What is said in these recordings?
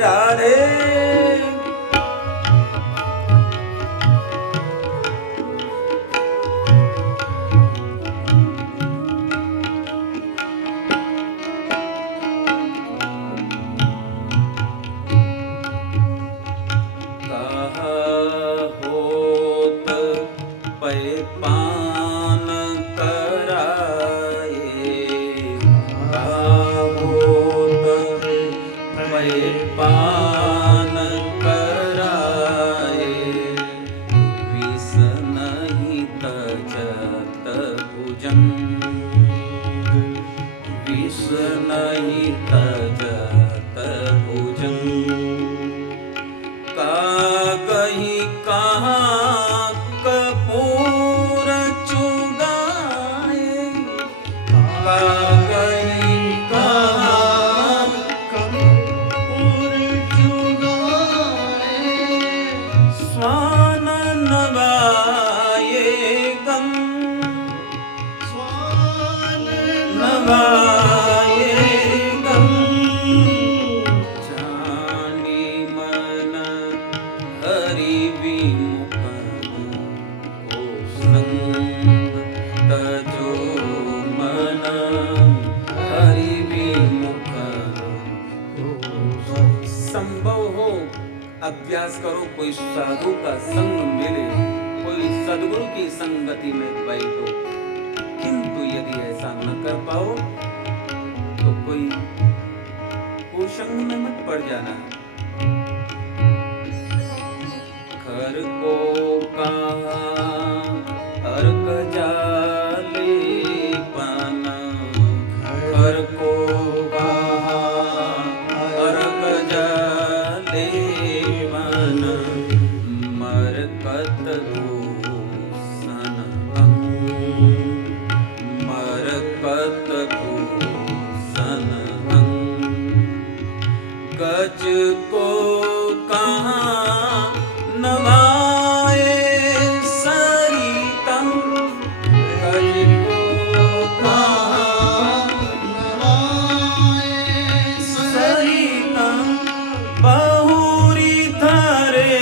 राधे। पान कराए विष नहीं तजत भुजंग, विष नहीं तजत भुजंग। कागहि कहाँ कपूर चुगाए, कागहि अभ्यास करो, कोई साधु का संग मिले, कोई सद्गुरु की संगति में बैठो। किंतु यदि ऐसा न कर पाओ तो कोई कुसंग में मत पड़ जाना। घर को कहा अर्क जाले पाना, घर को कहा अर्क जाले मरकत भूषण अंग, मरकत भूषण अंग। गज को कहाँ नवाए सरिता, गज को कहाँ नवाए सरिता। बहुरी धरे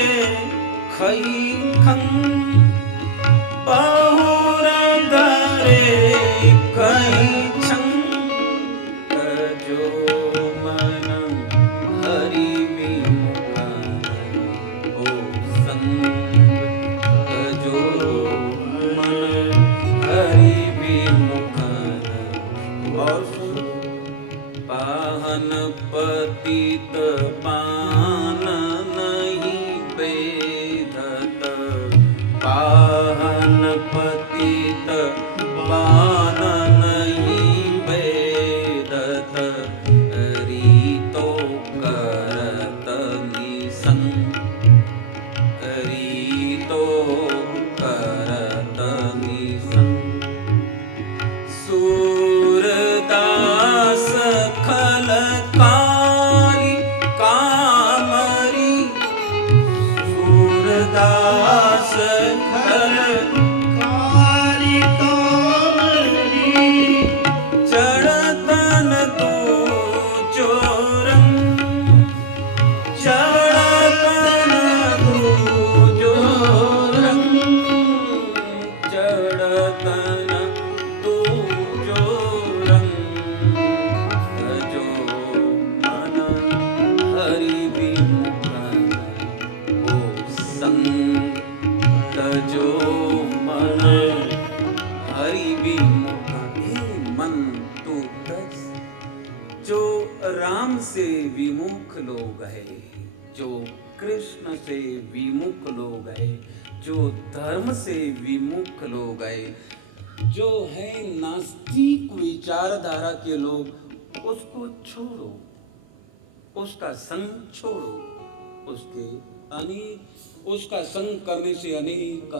खई खंग, बहुर धरे खई छंग। तजो मन हरि विमुख हो संग, तजो मन हरि विमुख। और पाहन पतित पान नहीं बेधत, पाहन पतित पान नहीं बेधत। रीतो करत निसंग, रीतो करत निसंग। सूरदास खलकारी कामरी, सूरदास खलकारी कामरी। चढ़तन तू जोरंग, चढ़तन तू जोरंग, चढ़तन तू जोरंग। तजो मन हरि विमुख हो संग, तजो मन हरि विमुख। हे मन तू तज, जो राम से विमुख लोग हैं, जो कृष्ण से विमुख लोग हैं, जो धर्म से विमुख लोग हैं, जो है नास्तिक विचारधारा के लोग, उसको छोड़ो, उसका संग छोड़ो। उसका संग करने से अनेक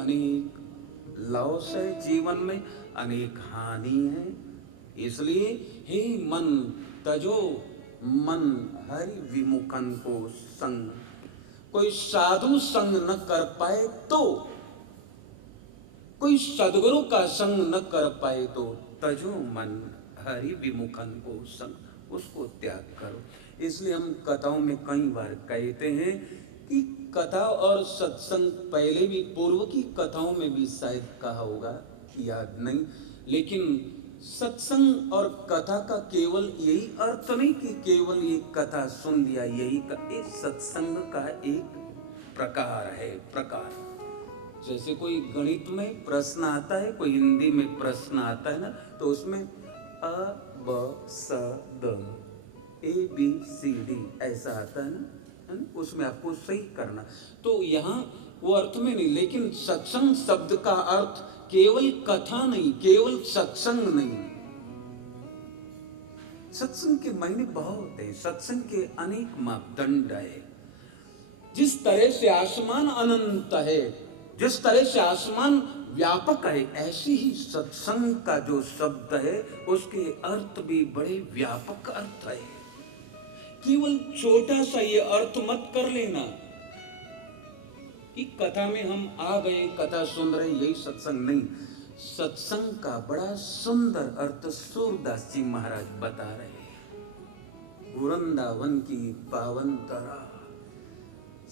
लॉस है, जीवन में अनेक हानि है। इसलिए हे मन तजो मन हरि विमुखन को संग। कोई साधु संग न कर पाए तो, कोई सद्गुरु का संग न कर पाए तो तजो मन हरि विमुखन को संग, उसको त्याग करो। इसलिए हम कथाओं में कई बार कहते हैं कि कथा और सत्संग, पहले भी पूर्व की कथाओं में भी शायद कहा होगा, याद नहीं, लेकिन सत्संग और कथा का केवल यही अर्थ नहीं कि केवल ये कथा सुन लिया, यही सत्संग का एक प्रकार है। प्रकार जैसे कोई गणित में प्रश्न आता है, कोई हिंदी में प्रश्न आता है ना, तो उसमें अ ब स द ABCD ऐसा आता है ना, उसमें आपको सही करना। तो यहाँ वो अर्थ में नहीं, लेकिन सत्संग शब्द का अर्थ केवल कथा नहीं, केवल सत्संग नहीं। सत्संग के मायने बहुत है, सत्संग के अनेक मापदंड है। जिस तरह से आसमान अनंत है, जिस तरह से आसमान व्यापक है, ऐसे ही सत्संग का जो शब्द है उसके अर्थ भी बड़े व्यापक अर्थ है। केवल छोटा सा ये अर्थ मत कर लेना कि कथा में हम आ गए, कथा सुन रहे, यही सत्संग नहीं। सत्संग का बड़ा सुंदर अर्थ सूरदास जी महाराज बता रहे हैं। वृंदावन की पावन तरह,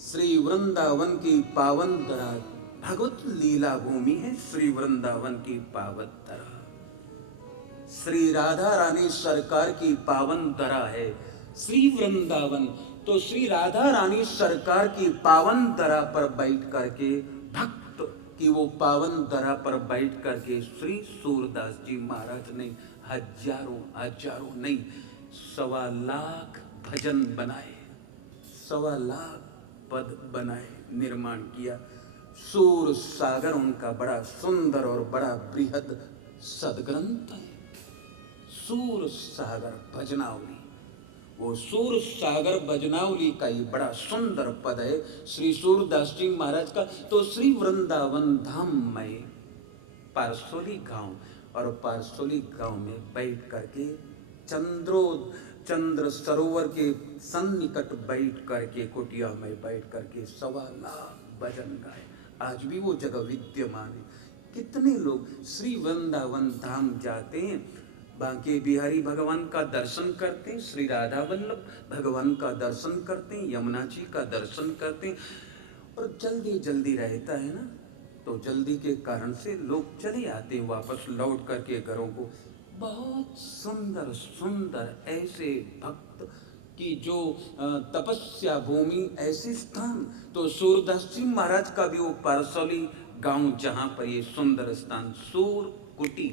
श्री वृंदावन की पावन तरह, भगवत लीला भूमि है श्री वृंदावन की पावन तरह। श्री राधा रानी सरकार की पावन तरह है श्री वृंदावन। तो श्री राधा रानी सरकार की पावन तरह पर बैठ करके, भक्त की वो पावन तरह पर बैठ करके श्री सूरदास जी महाराज ने हजारों हजारों नहीं, 1.25 लाख भजन बनाए, 1.25 लाख पद बनाए, निर्माण किया। सूर सागर उनका बड़ा सुंदर और बड़ा बृहद सदग्रंथ है, सूर सागर भजनावली। वो सूर सागर भजनावली का ही बड़ा सुंदर पद है श्री सूरदास जी महाराज का। तो श्री वृंदावन धाम में पारसोली गांव, और पारसोली गांव में बैठ करके चंद्र सरोवर के सन्निकट बैठ करके, कुटिया में बैठ करके 1.25 लाख भजन गाए। आज भी वो जगह विद्यमान है। कितने लोग श्री वृंदावन धाम जाते हैं, बांके बिहारी भगवान का दर्शन करते हैं, श्री राधा वल्लभ भगवान का दर्शन करते हैं, यमुना जी का दर्शन करते हैं, और जल्दी जल्दी रहता है ना, तो जल्दी के कारण से लोग चले आते हैं वापस लौट करके घरों को। बहुत सुंदर सुंदर ऐसे भक्त की जो तपस्या भूमि, ऐसे स्थान। तो सूरदास जी महाराज का भी वो पारसौली गांव, जहां पर ये सुंदर स्थान सूर कुटी,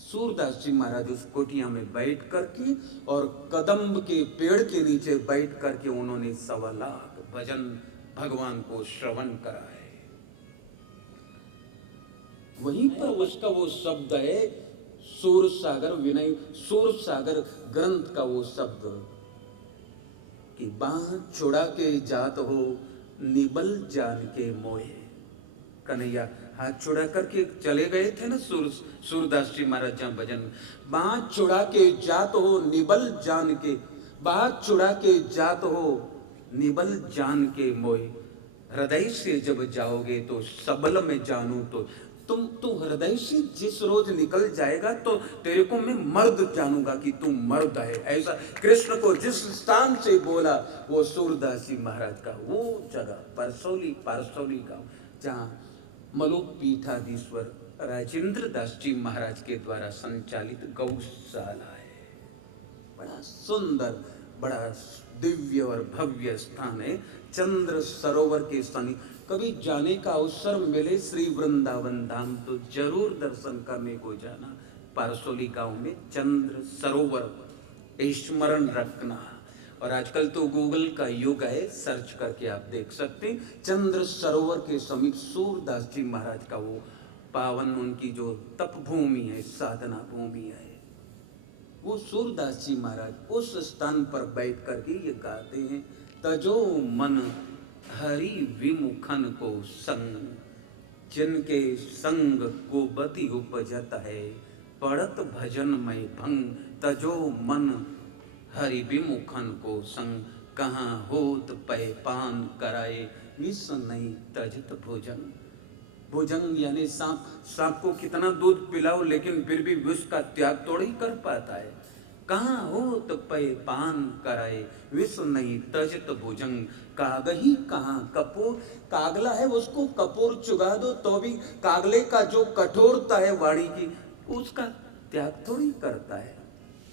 सूरदास जी महाराज उस कुटिया में बैठ करके और कदम्ब के पेड़ के नीचे बैठ करके उन्होंने 1.25 लाख भजन भगवान को श्रवण करा है। वहीं पर उसका वो शब्द है सूर सागर विनय, सूर सागर ग्रंथ का वो शब्द कि बाह छुड़ा के जात हो निबल जान के मोहे। कन्हैया हाथ छुड़ा करके चले गए थे ना सूरदास जी महाराज जहाँ भजन, बाह छुड़ा के जात हो निबल जान के, बाह छुड़ा के जात हो निबल जान के मोहे। हृदय से जब जाओगे तो सबल में जानू, तो तुम हृदय से जिस रोज निकल जाएगा तो तेरे को मैं मर्द जानूंगा कि तू मर्द है। ऐसा कृष्ण को जिस स्थान से बोला वो सूरदास जी महाराज का वो जगह पारसौली गांव, जहाँ मलुक पीठाधीश्वर राजेंद्र दास जी महाराज के द्वारा संचालित गौशाला है। बड़ा सुंदर, बड़ा दिव्य और भव्य स्थान है। चंद्र सरोवर के समीप कभी जाने का अवसर मिले श्री वृंदावन धाम तो जरूर दर्शन करने को जाना। पारसोली गांव में चंद्र सरोवर स्मरण रखना। और आजकल तो गूगल का युग है, सर्च करके आप देख सकते हैं। चंद्र सरोवर के समीप सूरदास जी महाराज का वो पावन, उनकी जो तप भूमि है, साधना भूमि है, वो सूरदास जी महाराज उस स्थान पर बैठ करके ये गाते हैं, तजो मन हरि विमुखन को संग, जिनके संग को बति उपजत है, पड़त भजन में भंग, तजो मन हरि विमुखन को संग, कहाँ होत पै पान कराए, विष नहीं तजत भुजंग। भुजंग यानी सांप को कितना दूध पिलाओ लेकिन फिर भी विष का त्याग थोड़ी कर पाता है। कहाँ होत पय पान कराए, विष नहीं तजत भुजंग, कागही कहाँ कपूर। कागला है उसको कपूर चुगा दो तो भी कागले का जो कठोरता है वाणी की, उसका त्याग थोड़ी करता है।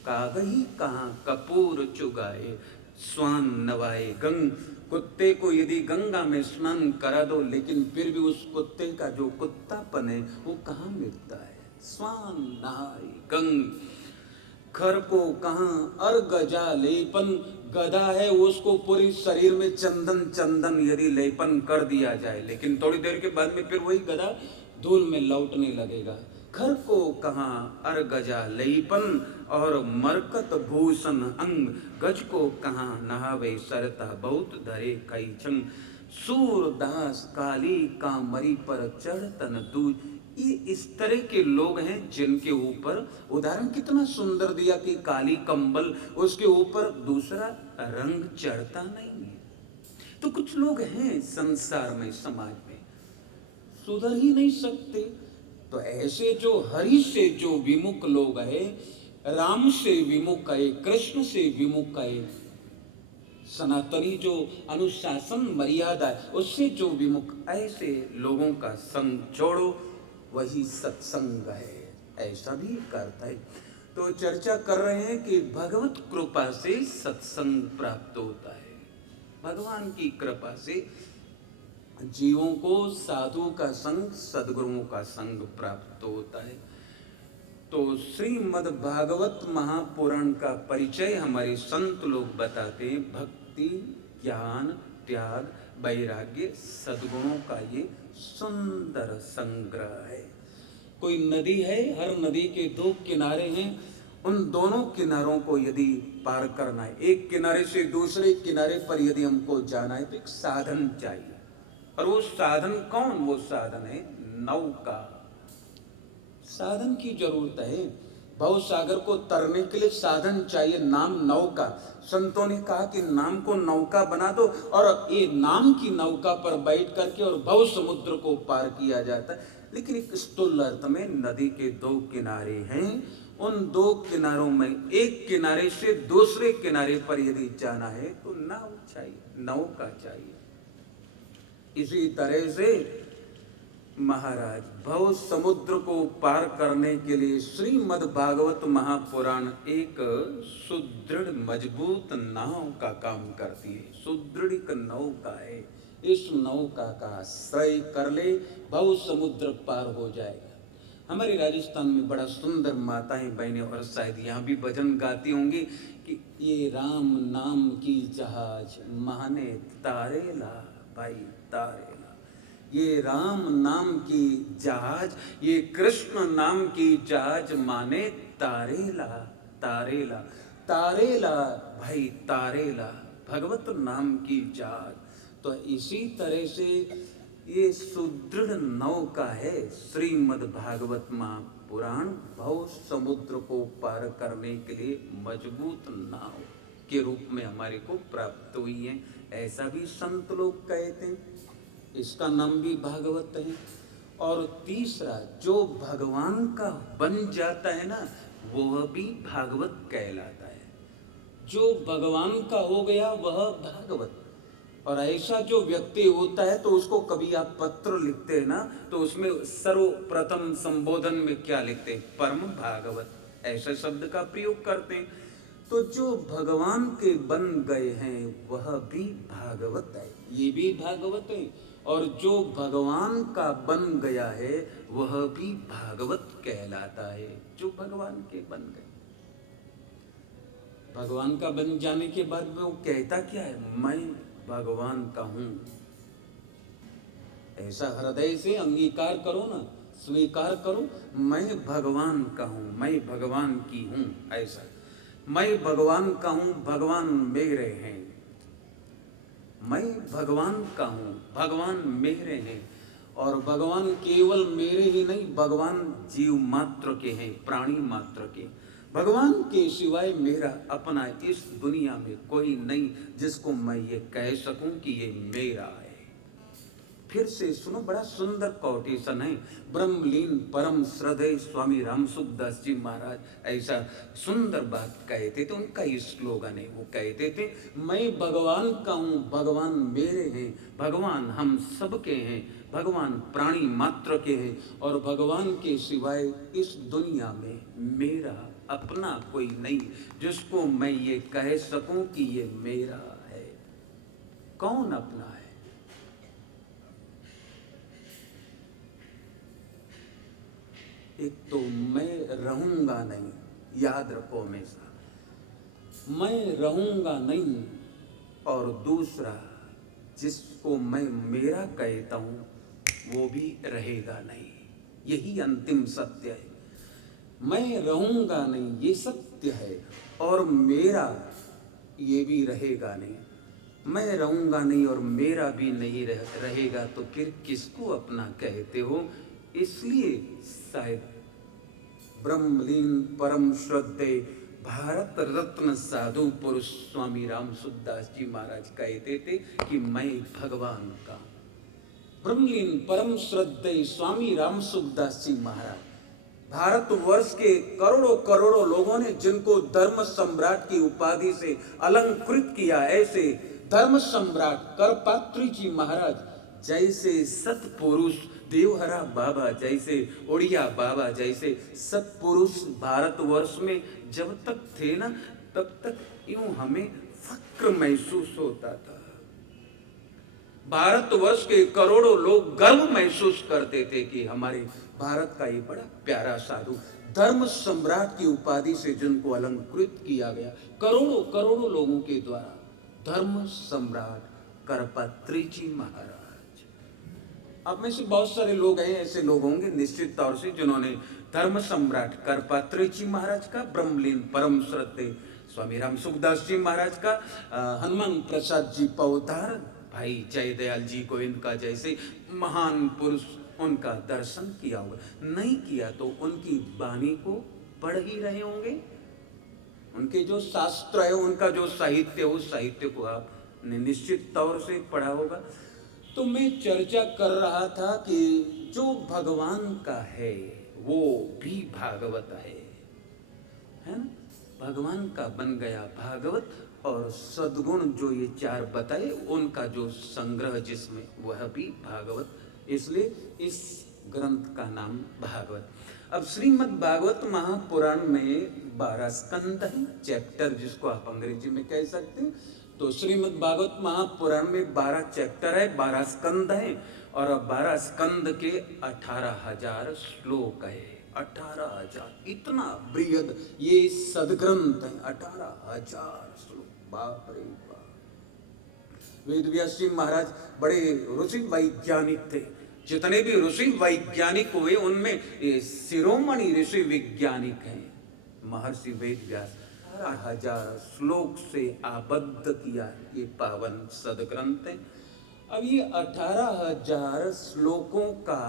कागही कहाँ कपूर चुगाए, स्वान नवाए गंग। कुत्ते को यदि गंगा में स्नान करा दो, लेकिन फिर भी उस कुत्ते का जो कुत्तापन है वो कहाँ मिटता है। स्वान नहाए गंग, खर को कहाँ अर्गजा लेपन। गधा है उसको पूरे शरीर में चंदन चंदन यदि लेपन कर दिया जाए, लेकिन थोड़ी देर के बाद में फिर वही गधा धूल में लौटने लगेगा। खर को कहाँ अर्गजा लेपन, और मरकत भूषण अंग। गज को कहाँ नहावे सरता, बहुत धरे कई छंग। सूरदास काली कामरी पर चढ़तन दूज। ये इस तरह के लोग हैं जिनके ऊपर, उदाहरण कितना सुंदर दिया कि काली कंबल, उसके ऊपर दूसरा रंग चढ़ता नहीं है। तो कुछ लोग हैं संसार में, समाज में सुधर ही नहीं सकते। तो ऐसे जो हरि से जो विमुख लोग हैं, राम से विमुख है, कृष्ण से विमुख है, सनातनी जो अनुशासन मर्यादा है उससे जो विमुख, ऐसे लोगों का संग छोड़ो, वही सत्संग है। ऐसा भी करता है। तो चर्चा कर रहे हैं कि भगवत कृपा से सत्संग प्राप्त होता है। भगवान की कृपा से जीवों को साधु का संग, सद्गुरुओं का संग प्राप्त होता है। तो श्रीमद् भागवत महापुराण का परिचय हमारे संत लोग बताते हैं। भक्ति, ज्ञान, त्याग, वैराग्य, सद्गुणों का ये सुंदर संग्रह है। कोई नदी है, हर नदी के दो किनारे हैं। उन दोनों किनारों को यदि पार करना है, एक किनारे से दूसरे किनारे पर यदि हमको जाना है, तो एक साधन चाहिए। और वो साधन कौन? वो साधन है नौका। साधन की जरूरत है। भव सागर को तरने के लिए साधन चाहिए, नाम नौका। संतों ने कहा कि नाम को नौका बना दो, और ये नाम की नौका पर बैठ करके और भव समुद्र को पार किया जाता है। लेकिन एक स्थूल अर्थ में नदी के दो किनारे हैं। उन दो किनारों में एक किनारे से दूसरे किनारे पर यदि जाना है तो नाव चाहिए, नौका चाहिए। इसी तरह से महाराज भव समुद्र को पार करने के लिए श्रीमद् भागवत महापुराण एक सुदृढ़ मजबूत नाव का काम करती है। सुदृढ़ नौका है। इस नौका का आश्रय कर ले, भव समुद्र पार हो जाएगा। हमारे राजस्थान में बड़ा सुंदर माताएं बहनें, और शायद यहाँ भी भजन गाती होंगी कि ये राम नाम की जहाज माने तारेला, भाई तारेला। ये राम नाम की जहाज, ये कृष्ण नाम की जहाज माने तारेला, तारेला, तारेला, भाई तारेला, भगवत नाम की जहाज। तो इसी तरह से ये सुदृढ़ नौका है श्रीमद् भागवत महापुराण। भव समुद्र को पार करने के लिए मजबूत नाव के रूप में हमारे को प्राप्त हुई है, ऐसा भी संत लोग कहते हैं। इसका नाम भी भागवत है। और तीसरा, जो भगवान का बन जाता है ना, वह भी भागवत कहलाता है। जो भगवान का हो गया वह भागवत। और ऐसा जो व्यक्ति होता है तो उसको कभी आप पत्र लिखते हैं ना, तो उसमें सर्वप्रथम संबोधन में क्या लिखते हैं? परम भागवत, ऐसे शब्द का प्रयोग करते हैं। तो जो भगवान के बन गए हैं वह भी भागवत है, ये भी भागवत है। और जो भगवान का बन गया है वह भी भागवत कहलाता है, जो भगवान के बन गए। भगवान का बन जाने के बाद में वो कहता क्या है? मैं भगवान का हूं। ऐसा हृदय से अंगीकार करो ना, स्वीकार करो, मैं भगवान का हूं, मैं भगवान की हूं। ऐसा, मैं भगवान का हूं, भगवान मेरे हैं। मैं भगवान का हूं, भगवान मेरे हैं। और भगवान केवल मेरे ही नहीं, भगवान जीव मात्र के हैं, प्राणी मात्र के। भगवान के सिवाय मेरा अपना इस दुनिया में कोई नहीं जिसको मैं ये कह सकूं कि ये मेरा है। फिर से सुनो, बड़ा सुंदर कोटेशन है। ब्रह्मलीन परम श्रद्धेय स्वामी राम सुखदास जी महाराज ऐसा सुंदर बात कहते थे। उनका ये स्लोगन है, वो कहते थे, मैं भगवान का हूँ, भगवान मेरे हैं, भगवान हम सबके हैं, भगवान प्राणी मात्र के हैं, और भगवान के सिवाय इस दुनिया में मेरा अपना कोई नहीं जिसको मैं ये कह सकूं कि ये मेरा है। कौन अपना है? एक तो मैं रहूंगा नहीं, याद रखो हमेशा, मैं रहूंगा नहीं, और दूसरा जिसको मैं मेरा कहता हूं वो भी रहेगा नहीं। यही अंतिम सत्य है। मैं रहूंगा नहीं ये सत्य है, और मेरा ये भी रहेगा नहीं। मैं रहूंगा नहीं और मेरा भी नहीं रहेगा तो फिर किसको अपना कहते हो? इसलिए शायद ब्रह्मलीन परम श्रद्धेय भारत रत्न साधु पुरुष स्वामी राम सुखदास जी महाराज कहते थे कि मैं भगवान का। ब्रह्मलीन परम श्रद्धेय स्वामी राम सुखदास जी महाराज, भारतवर्ष के करोड़ों करोड़ों लोगों ने जिनको धर्म सम्राट की उपाधि से अलंकृत किया, ऐसे धर्म सम्राट करपात्री जी महाराज जैसे सतपुरुष, देवहरा बाबा जैसे, उड़िया बाबा जैसे सतपुरुष भारतवर्ष में जब तक थे ना, तब तक यूं हमें फक्र महसूस होता था। भारतवर्ष के करोड़ों लोग गर्व महसूस करते थे कि हमारे भारत का ये बड़ा प्यारा साधु, धर्म सम्राट की उपाधि से जिनको अलंकृत किया गया करोड़ों करोड़ों लोगों के द्वारा, धर्म सम्राट करपात्री जी महाराज। अब में से बहुत सारे लोग हैं, ऐसे लोग होंगे निश्चित तौर से जिन्होंने धर्म सम्राट करपात्री जी महाराज का, ब्रह्मलीन परम श्रद्धेय स्वामी राम सुखदास जी महाराज का, हनुमान प्रसाद जी पौधार, भाई जय दयाल जी को, इनका जैसे महान पुरुष, उनका दर्शन किया होगा। नहीं किया तो उनकी वाणी को पढ़ ही रहे होंगे, उनके जो शास्त्र है, उनका जो साहित्य, उस साहित्य को आपने निश्चित तौर से पढ़ा होगा। तो मैं चर्चा कर रहा था कि जो भगवान का है वो भी भागवत है ना? भगवान का बन गया भागवत, और सद्गुण जो ये चार बताए उनका जो संग्रह जिसमें, वह भी भागवत, इसलिए इस ग्रंथ का नाम भागवत। अब श्रीमद् भागवत महापुराण में 12 स्कंद है, चैप्टर जिसको आप अंग्रेजी में कह सकते हैं। तो श्रीमद् भागवत महापुराण में 12 चैप्टर है, 12 स्कंद है, और 12 स्कंद के 18,000 श्लोक है। 18,000, इतना बृहद ये सदग्रंथ है, 18,000 श्लोक, बाप रे बाप। वेद व्यास जी महाराज बड़े ऋषि वैज्ञानिक थे। जितने भी ऋषि वैज्ञानिक हुए उनमें शिरोमणि ऋषि वैज्ञानिक हैं महर्षि वेद व्यास। 18,000 श्लोक से आबद्ध किया ये पावन सदग्रंथ है। अब ये 18,000 श्लोकों का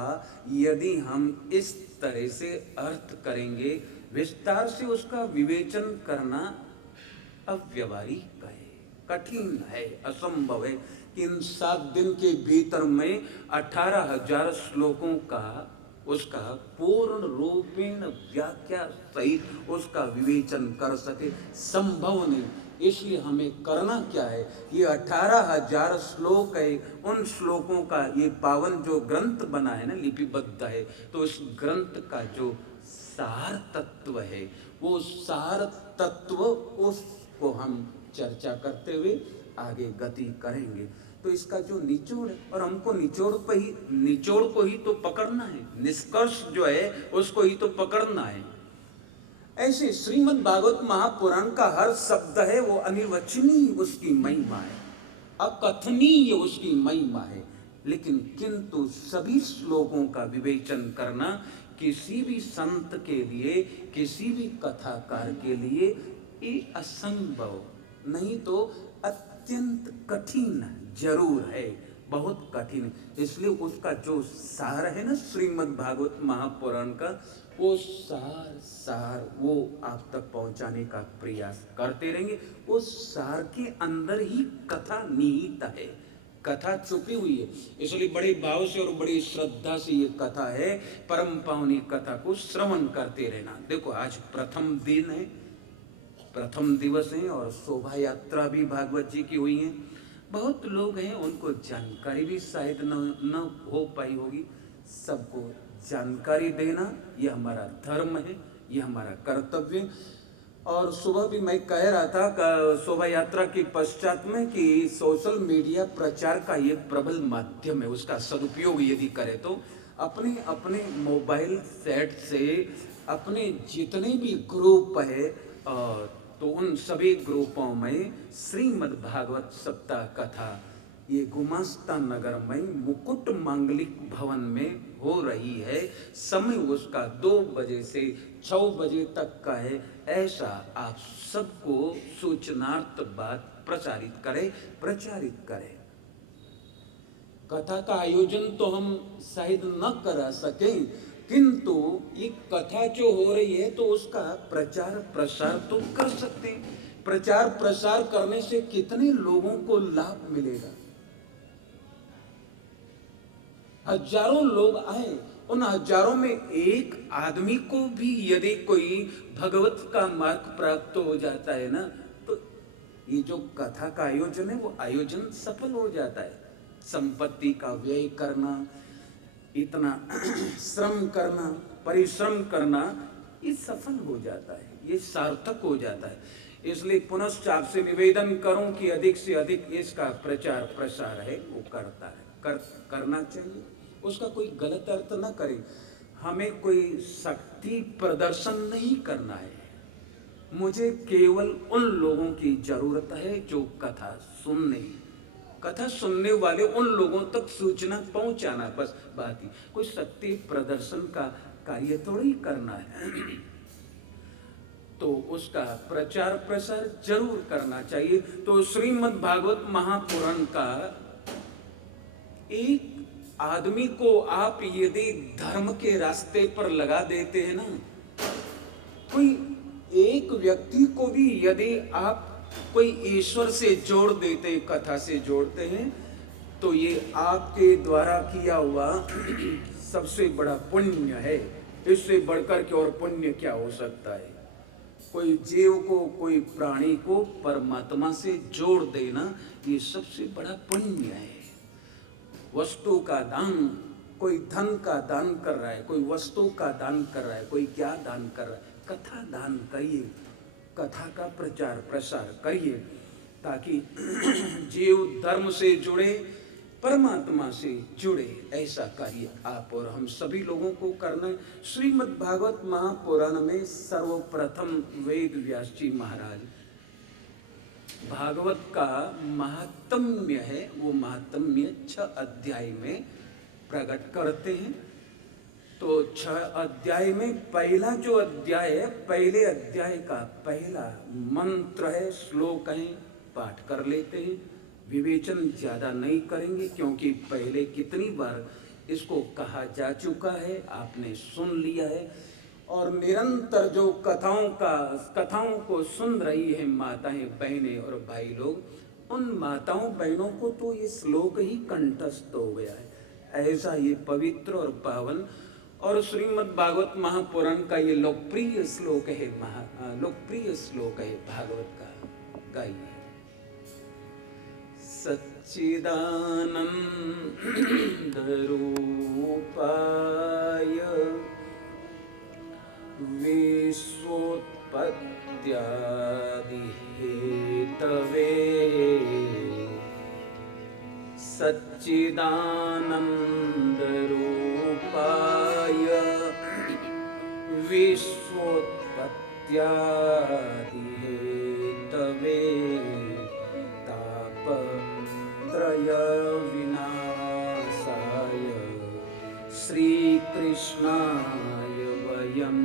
यदि हम इस तरह से अर्थ करेंगे, विस्तार से उसका विवेचन करना अव्यवहारिक है, कठिन है, असंभव है कि इन 7 दिन के भीतर में 18,000 श्लोकों का, उसका पूर्ण रूपेण व्याख्या सहित उसका विवेचन कर सके, संभव नहीं। इसलिए हमें करना क्या है, ये 18,000 श्लोक है, उन श्लोकों का ये पावन जो ग्रंथ बना है ना, लिपिबद्ध है, तो इस ग्रंथ का जो सार तत्व है, वो सार तत्व उसको हम चर्चा करते हुए आगे गति करेंगे। तो इसका जो निचोड़ है, और हमको निचोड़ को ही तो पकड़ना है, निष्कर्ष जो है उसको ही तो पकड़ना है। ऐसे श्रीमद् भागवत महापुराण का हर शब्द है वो अनिर्वचनीय उसकी महिमा है, अकथनीय उसकी महिमा है। लेकिन किंतु सभी श्लोकों का विवेचन करना किसी भी संत के लिए, किसी भी कथाकार के लिए ये असंभव, नहीं तो अत्यंत कठिन जरूर है, बहुत कठिन। इसलिए उसका जो सार है ना श्रीमद् भागवत महापुराण का, वो सार वो आप तक पहुंचाने का प्रयास करते रहेंगे। उस सार के अंदर ही कथा निहित है, कथा छुपी हुई है, इसलिए बड़े भाव से और बड़ी श्रद्धा से ये कथा है। परम पावनी कथा को श्रवण करते रहना। देखो आज प्रथम दिन है, प्रथम दिवस है और शोभा यात्रा भी भागवत जी की हुई है। बहुत लोग हैं उनको जानकारी भी शायद न हो पाई होगी। सबको जानकारी देना ये हमारा धर्म है, ये हमारा कर्तव्य है। और सुबह भी मैं कह रहा था शोभा यात्रा के पश्चात में कि सोशल मीडिया प्रचार का ये प्रबल माध्यम है, उसका सदुपयोग यदि करें तो अपने अपने मोबाइल सेट से अपने जितने भी ग्रुप है तो उन सभी ग्रुपों में श्रीमद् भागवत सप्ताह कथा ये गुमास्ता नगर में मुकुट मांगलिक भवन में हो रही है। समय उसका 2 बजे से 6 बजे तक का है। ऐसा आप सबको सूचनार्थ बात प्रचारित करें। कथा का आयोजन तो हम शायद न करा सकें, किंतु ये कथा जो हो रही है तो उसका प्रचार प्रसार तो कर सकते हैं। प्रचार प्रसार करने से कितने लोगों को लाभ मिलेगा। हजारों लोग आए, उन हजारों में एक आदमी को भी यदि कोई भगवत का मार्ग प्राप्त हो जाता है ना, तो ये जो कथा का आयोजन है वो आयोजन सफल हो जाता है। संपत्ति का व्यय करना, इतना श्रम करना, परिश्रम करना, ये सफल हो जाता है, ये सार्थक हो जाता है। इसलिए पुनश्च आपसे निवेदन करूं कि अधिक से अधिक इसका प्रचार प्रसार है वो करना चाहिए। उसका कोई गलत अर्थ ना करें। हमें कोई शक्ति प्रदर्शन नहीं करना है। मुझे केवल उन लोगों की जरूरत है जो कथा सुनने वाले उन लोगों तक सूचना पहुंचाना, बस बात ही। कोई शक्ति प्रदर्शन का कार्य थोड़ी करना है। तो उसका प्रचार प्रसार जरूर करना चाहिए। तो श्रीमद् भागवत महापुराण का एक आदमी को आप यदि धर्म के रास्ते पर लगा देते हैं ना, कोई एक व्यक्ति को भी यदि आप कोई ईश्वर से जोड़ देते, कथा से जोड़ते हैं, तो ये आपके द्वारा किया हुआ सबसे बड़ा पुण्य है। इससे बढ़कर के और पुण्य क्या हो सकता है। कोई जीव को, कोई प्राणी को परमात्मा से जोड़ देना ये सबसे बड़ा पुण्य है। वस्तु का दान, कोई धन का दान कर रहा है, कोई वस्तु का दान कर रहा है, कोई क्या दान कर रहा है, कथा दान करिए, कथा का प्रचार प्रसार करिए, ताकि जीव धर्म से जुड़े, परमात्मा से जुड़े। ऐसा कार्य आप और हम सभी लोगों को करना है। श्रीमद् भागवत महापुराण में सर्वप्रथम वेद व्यास जी महाराज भागवत का महात्म्य है, वो महात्म्य 6 अध्याय में प्रकट करते हैं। तो 6 अध्याय में पहला जो अध्याय है, पहले अध्याय का पहला मंत्र है, श्लोक है, पाठ कर लेते हैं। विवेचन ज्यादा नहीं करेंगे क्योंकि पहले कितनी बार इसको कहा जा चुका है, आपने सुन लिया है। और निरंतर जो कथाओं को सुन रही है माताएं, बहनें और भाई लोग, उन माताओं बहनों को तो ये श्लोक ही कंठस्थ हो गया है। ऐसा ये पवित्र और पावन और श्रीमद् भागवत महापुराण का ये लोकप्रिय श्लोक है, लोकप्रिय श्लोक है भागवत का। गाइए। सच्चिदानंद रूपाय विश्वोत्पत्त्यादिहेतवे सच्चिदानंद रूपाय विश्वोत्पत्त्यादिहेतवे तापत्रय विनाशाय श्री कृष्णाय वयं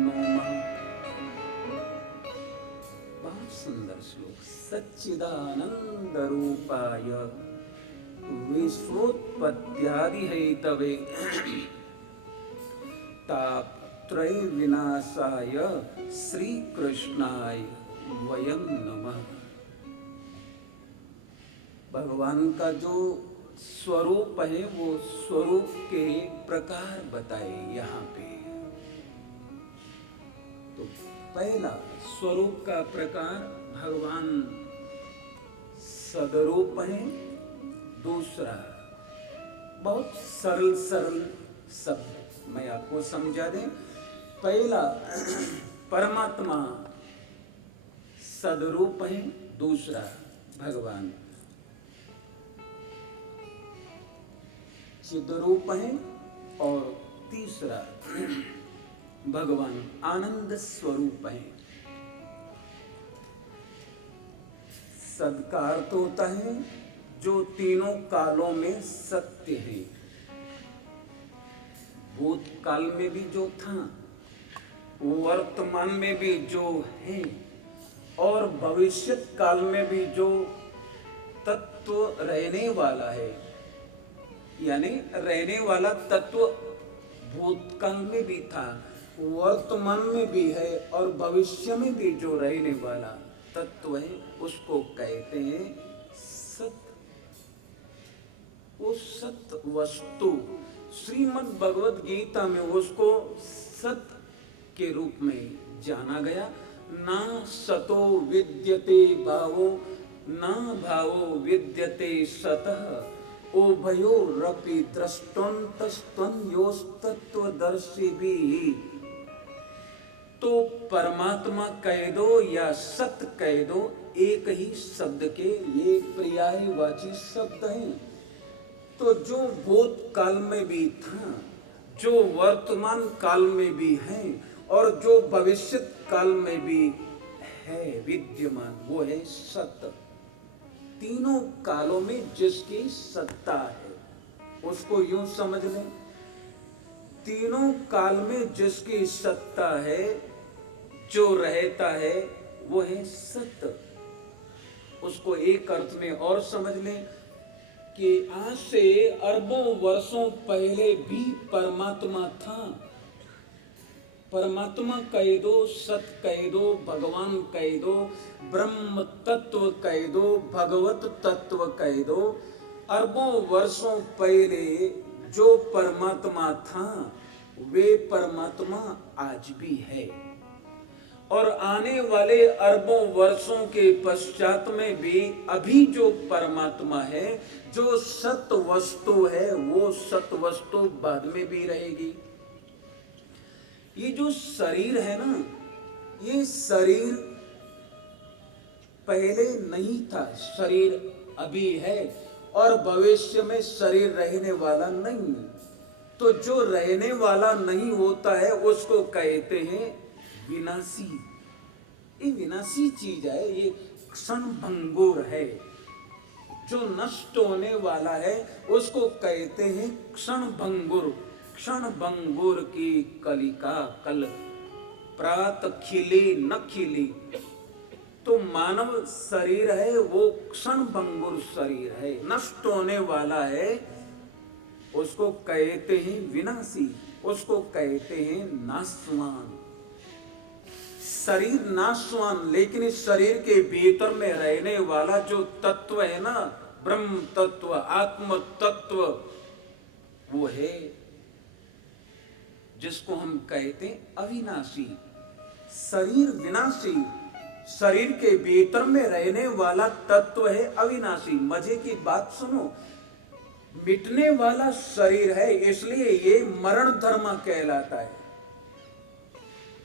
नमः। बहुत सुंदर श्लोक। सच्चिदानंद रूपाय विश्वोत्पत्त्यादिहेतवे तापत्रय विनाशाय श्री कृष्णाय वयं नमः। भगवान का जो स्वरूप है वो स्वरूप के प्रकार बताए यहाँ पे। तो पहला स्वरूप का प्रकार भगवान सदरूप है। दूसरा बहुत सरल सरल शब्द मैं आपको समझा दें। पहला परमात्मा सदरूप है, दूसरा भगवान चिद्रूप है, और तीसरा भगवान आनंद स्वरूप है। सद का अर्थ होता है जो तीनों कालों में सत्य है। भूतकाल में भी जो था, वर्तमान में भी जो है, और भविष्य काल में भी जो तत्व रहने वाला है, यानी रहने वाला तत्व भूतकाल में भी था, वर्तमान में भी है, और भविष्य में भी जो रहने वाला तत्व है उसको कहते हैं सत। वो सत वस्तु श्रीमद् भगवद गीता में उसको सत के रूप में जाना गया। ना सतो विद्यते भावो ना भावो विद्यते सतः उभयोरपि द्रष्टुन्तस्त्वन्योस्तत्वदर्शिभिः। तो परमात्मा कह दो या सत कह दो, एक ही शब्द के ये पर्यायवाची शब्द हैं। तो जो भूतकाल में भी था, जो वर्तमान काल में भी है, और जो भविष्य काल में भी है विद्यमान, वो है सत। तीनों कालों में जिसकी सत्ता है उसको यूं समझ लें, तीनों काल में जिसकी सत्ता है, जो रहता है, वो है सत। उसको एक अर्थ में और समझ लें कि आज से अरबों वर्षों पहले भी परमात्मा था। परमात्मा कह दो, सत कह दो, भगवान कह दो, ब्रह्म तत्व कह दो, भगवत तत्व कह दो। अरबों वर्षों पहले जो परमात्मा था वे परमात्मा आज भी है, और आने वाले अरबों वर्षों के पश्चात में भी अभी जो परमात्मा है, जो सत वस्तु है, वो सत वस्तु बाद में भी रहेगी। ये जो शरीर है ना, ये शरीर पहले नहीं था, शरीर अभी है, और भविष्य में शरीर रहने वाला नहीं है। तो जो रहने वाला नहीं होता है उसको कहते हैं विनाशी। ये विनाशी चीज है, ये क्षण भंगुर है। जो नष्ट होने वाला है उसको कहते हैं क्षण भंगुर। क्षण भंगुर की कलिका कल प्रात खिली न खिली। तो मानव शरीर है वो क्षण भंगुर शरीर है, नष्ट होने वाला है, उसको कहते हैं विनाशी, उसको कहते हैं नाशवान। शरीर नाशवान, लेकिन इस शरीर के भीतर में रहने वाला जो तत्व है ना, ब्रह्म तत्व, आत्म तत्व, वो है जिसको हम कहते हैं अविनाशी। शरीर विनाशी, शरीर के भीतर में रहने वाला तत्व है अविनाशी। मजे की बात सुनो, मिटने वाला शरीर है इसलिए ये मरण धर्मा कहलाता है।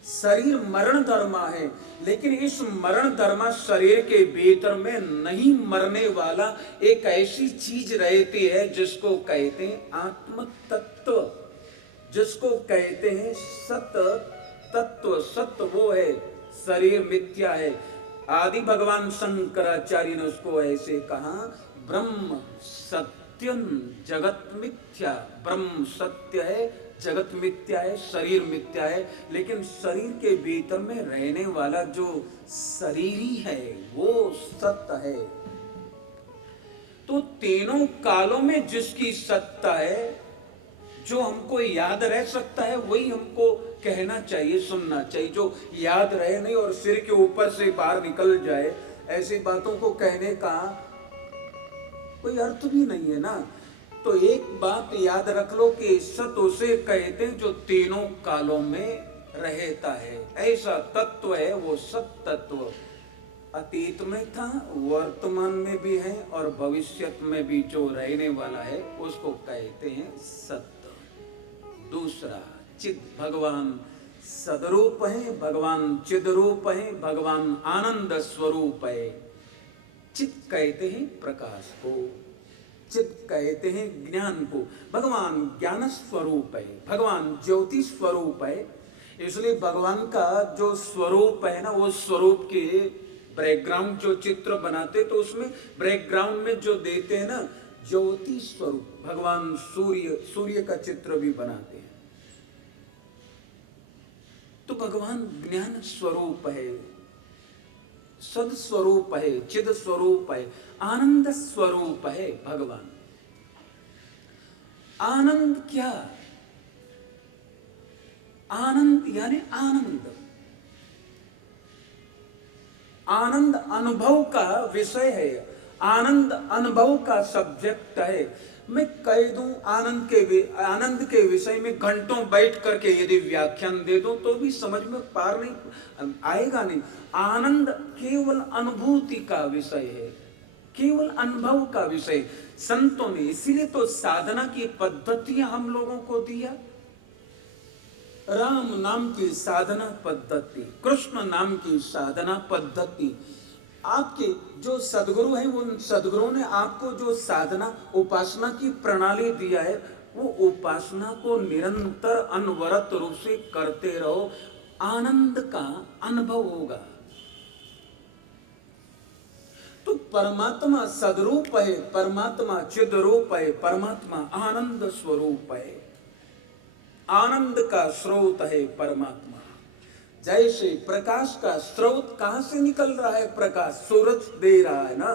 शरीर मरण धर्मा है, लेकिन इस मरण धर्मा शरीर के भीतर में नहीं मरने वाला एक ऐसी चीज रहती है जिसको कहते हैं आत्म तत्व, जिसको कहते हैं सत तत्व। सत्य वो है, शरीर मिथ्या है। आदि भगवान शंकराचार्य ने उसको ऐसे कहा, ब्रह्म सत्यम जगत मिथ्या। ब्रह्म सत्य है, जगत मिथ्या है, शरीर मिथ्या है, लेकिन शरीर के भीतर में रहने वाला जो शरीरी है वो सत्य है। तो तीनों कालों में जिसकी सत्ता है, जो हमको याद रह सकता है वही हमको कहना चाहिए, सुनना चाहिए। जो याद रहे नहीं और सिर के ऊपर से बाहर निकल जाए, ऐसी बातों को कहने का कोई अर्थ भी नहीं है ना। तो एक बात याद रख लो कि सत उसे कहते हैं जो तीनों कालों में रहता है। ऐसा तत्व है वो सत तत्व, अतीत में था, वर्तमान में भी है और भविष्य में भी जो रहने वाला है उसको कहते हैं सत्य। दूसरा चिद, भगवान सदरूप है, भगवान चिद रूप है, भगवान आनंद स्वरूप है। चिद कहते हैं प्रकाश को, चिद कहते हैं ज्ञान को। भगवान ज्ञान स्वरूप है, भगवान ज्योति स्वरूप है। इसलिए भगवान का जो स्वरूप है ना, वो स्वरूप के बैकग्राउंड जो चित्र बनाते तो उसमें बैकग्राउंड में जो देते हैं ना ज्योति स्वरूप, भगवान सूर्य का चित्र भी बनाते हैं। तो भगवान ज्ञान स्वरूप है, सद स्वरूप है, चिद स्वरूप है, आनंद स्वरूप है भगवान। आनंद क्या? आनंद यानी आनंद, आनंद अनुभव का विषय है, आनंद अनुभव का सब्जेक्ट है। मैं कह दूं आनंद के विषय में घंटों बैठ करके यदि व्याख्यान दे दूं तो भी समझ में पार नहीं आएगा नहीं। आनंद केवल अनुभूति का विषय है, केवल अनुभव का विषय। संतों ने इसीलिए तो साधना की पद्धतियां हम लोगों को दिया। राम नाम की साधना पद्धति, कृष्ण नाम की साधना पद्धति। आपके जो सदगुरु हैं, उन सदगुरुओं ने आपको जो साधना उपासना की प्रणाली दिया है, वो उपासना को निरंतर अनवरत रूप से करते रहो, आनंद का अनुभव होगा। तो परमात्मा सदरूप है, परमात्मा चिद रूप है, परमात्मा आनंद स्वरूप है, आनंद का स्रोत है परमात्मा। जैसे प्रकाश का स्रोत कहां से निकल रहा है? प्रकाश सूरज दे रहा है ना।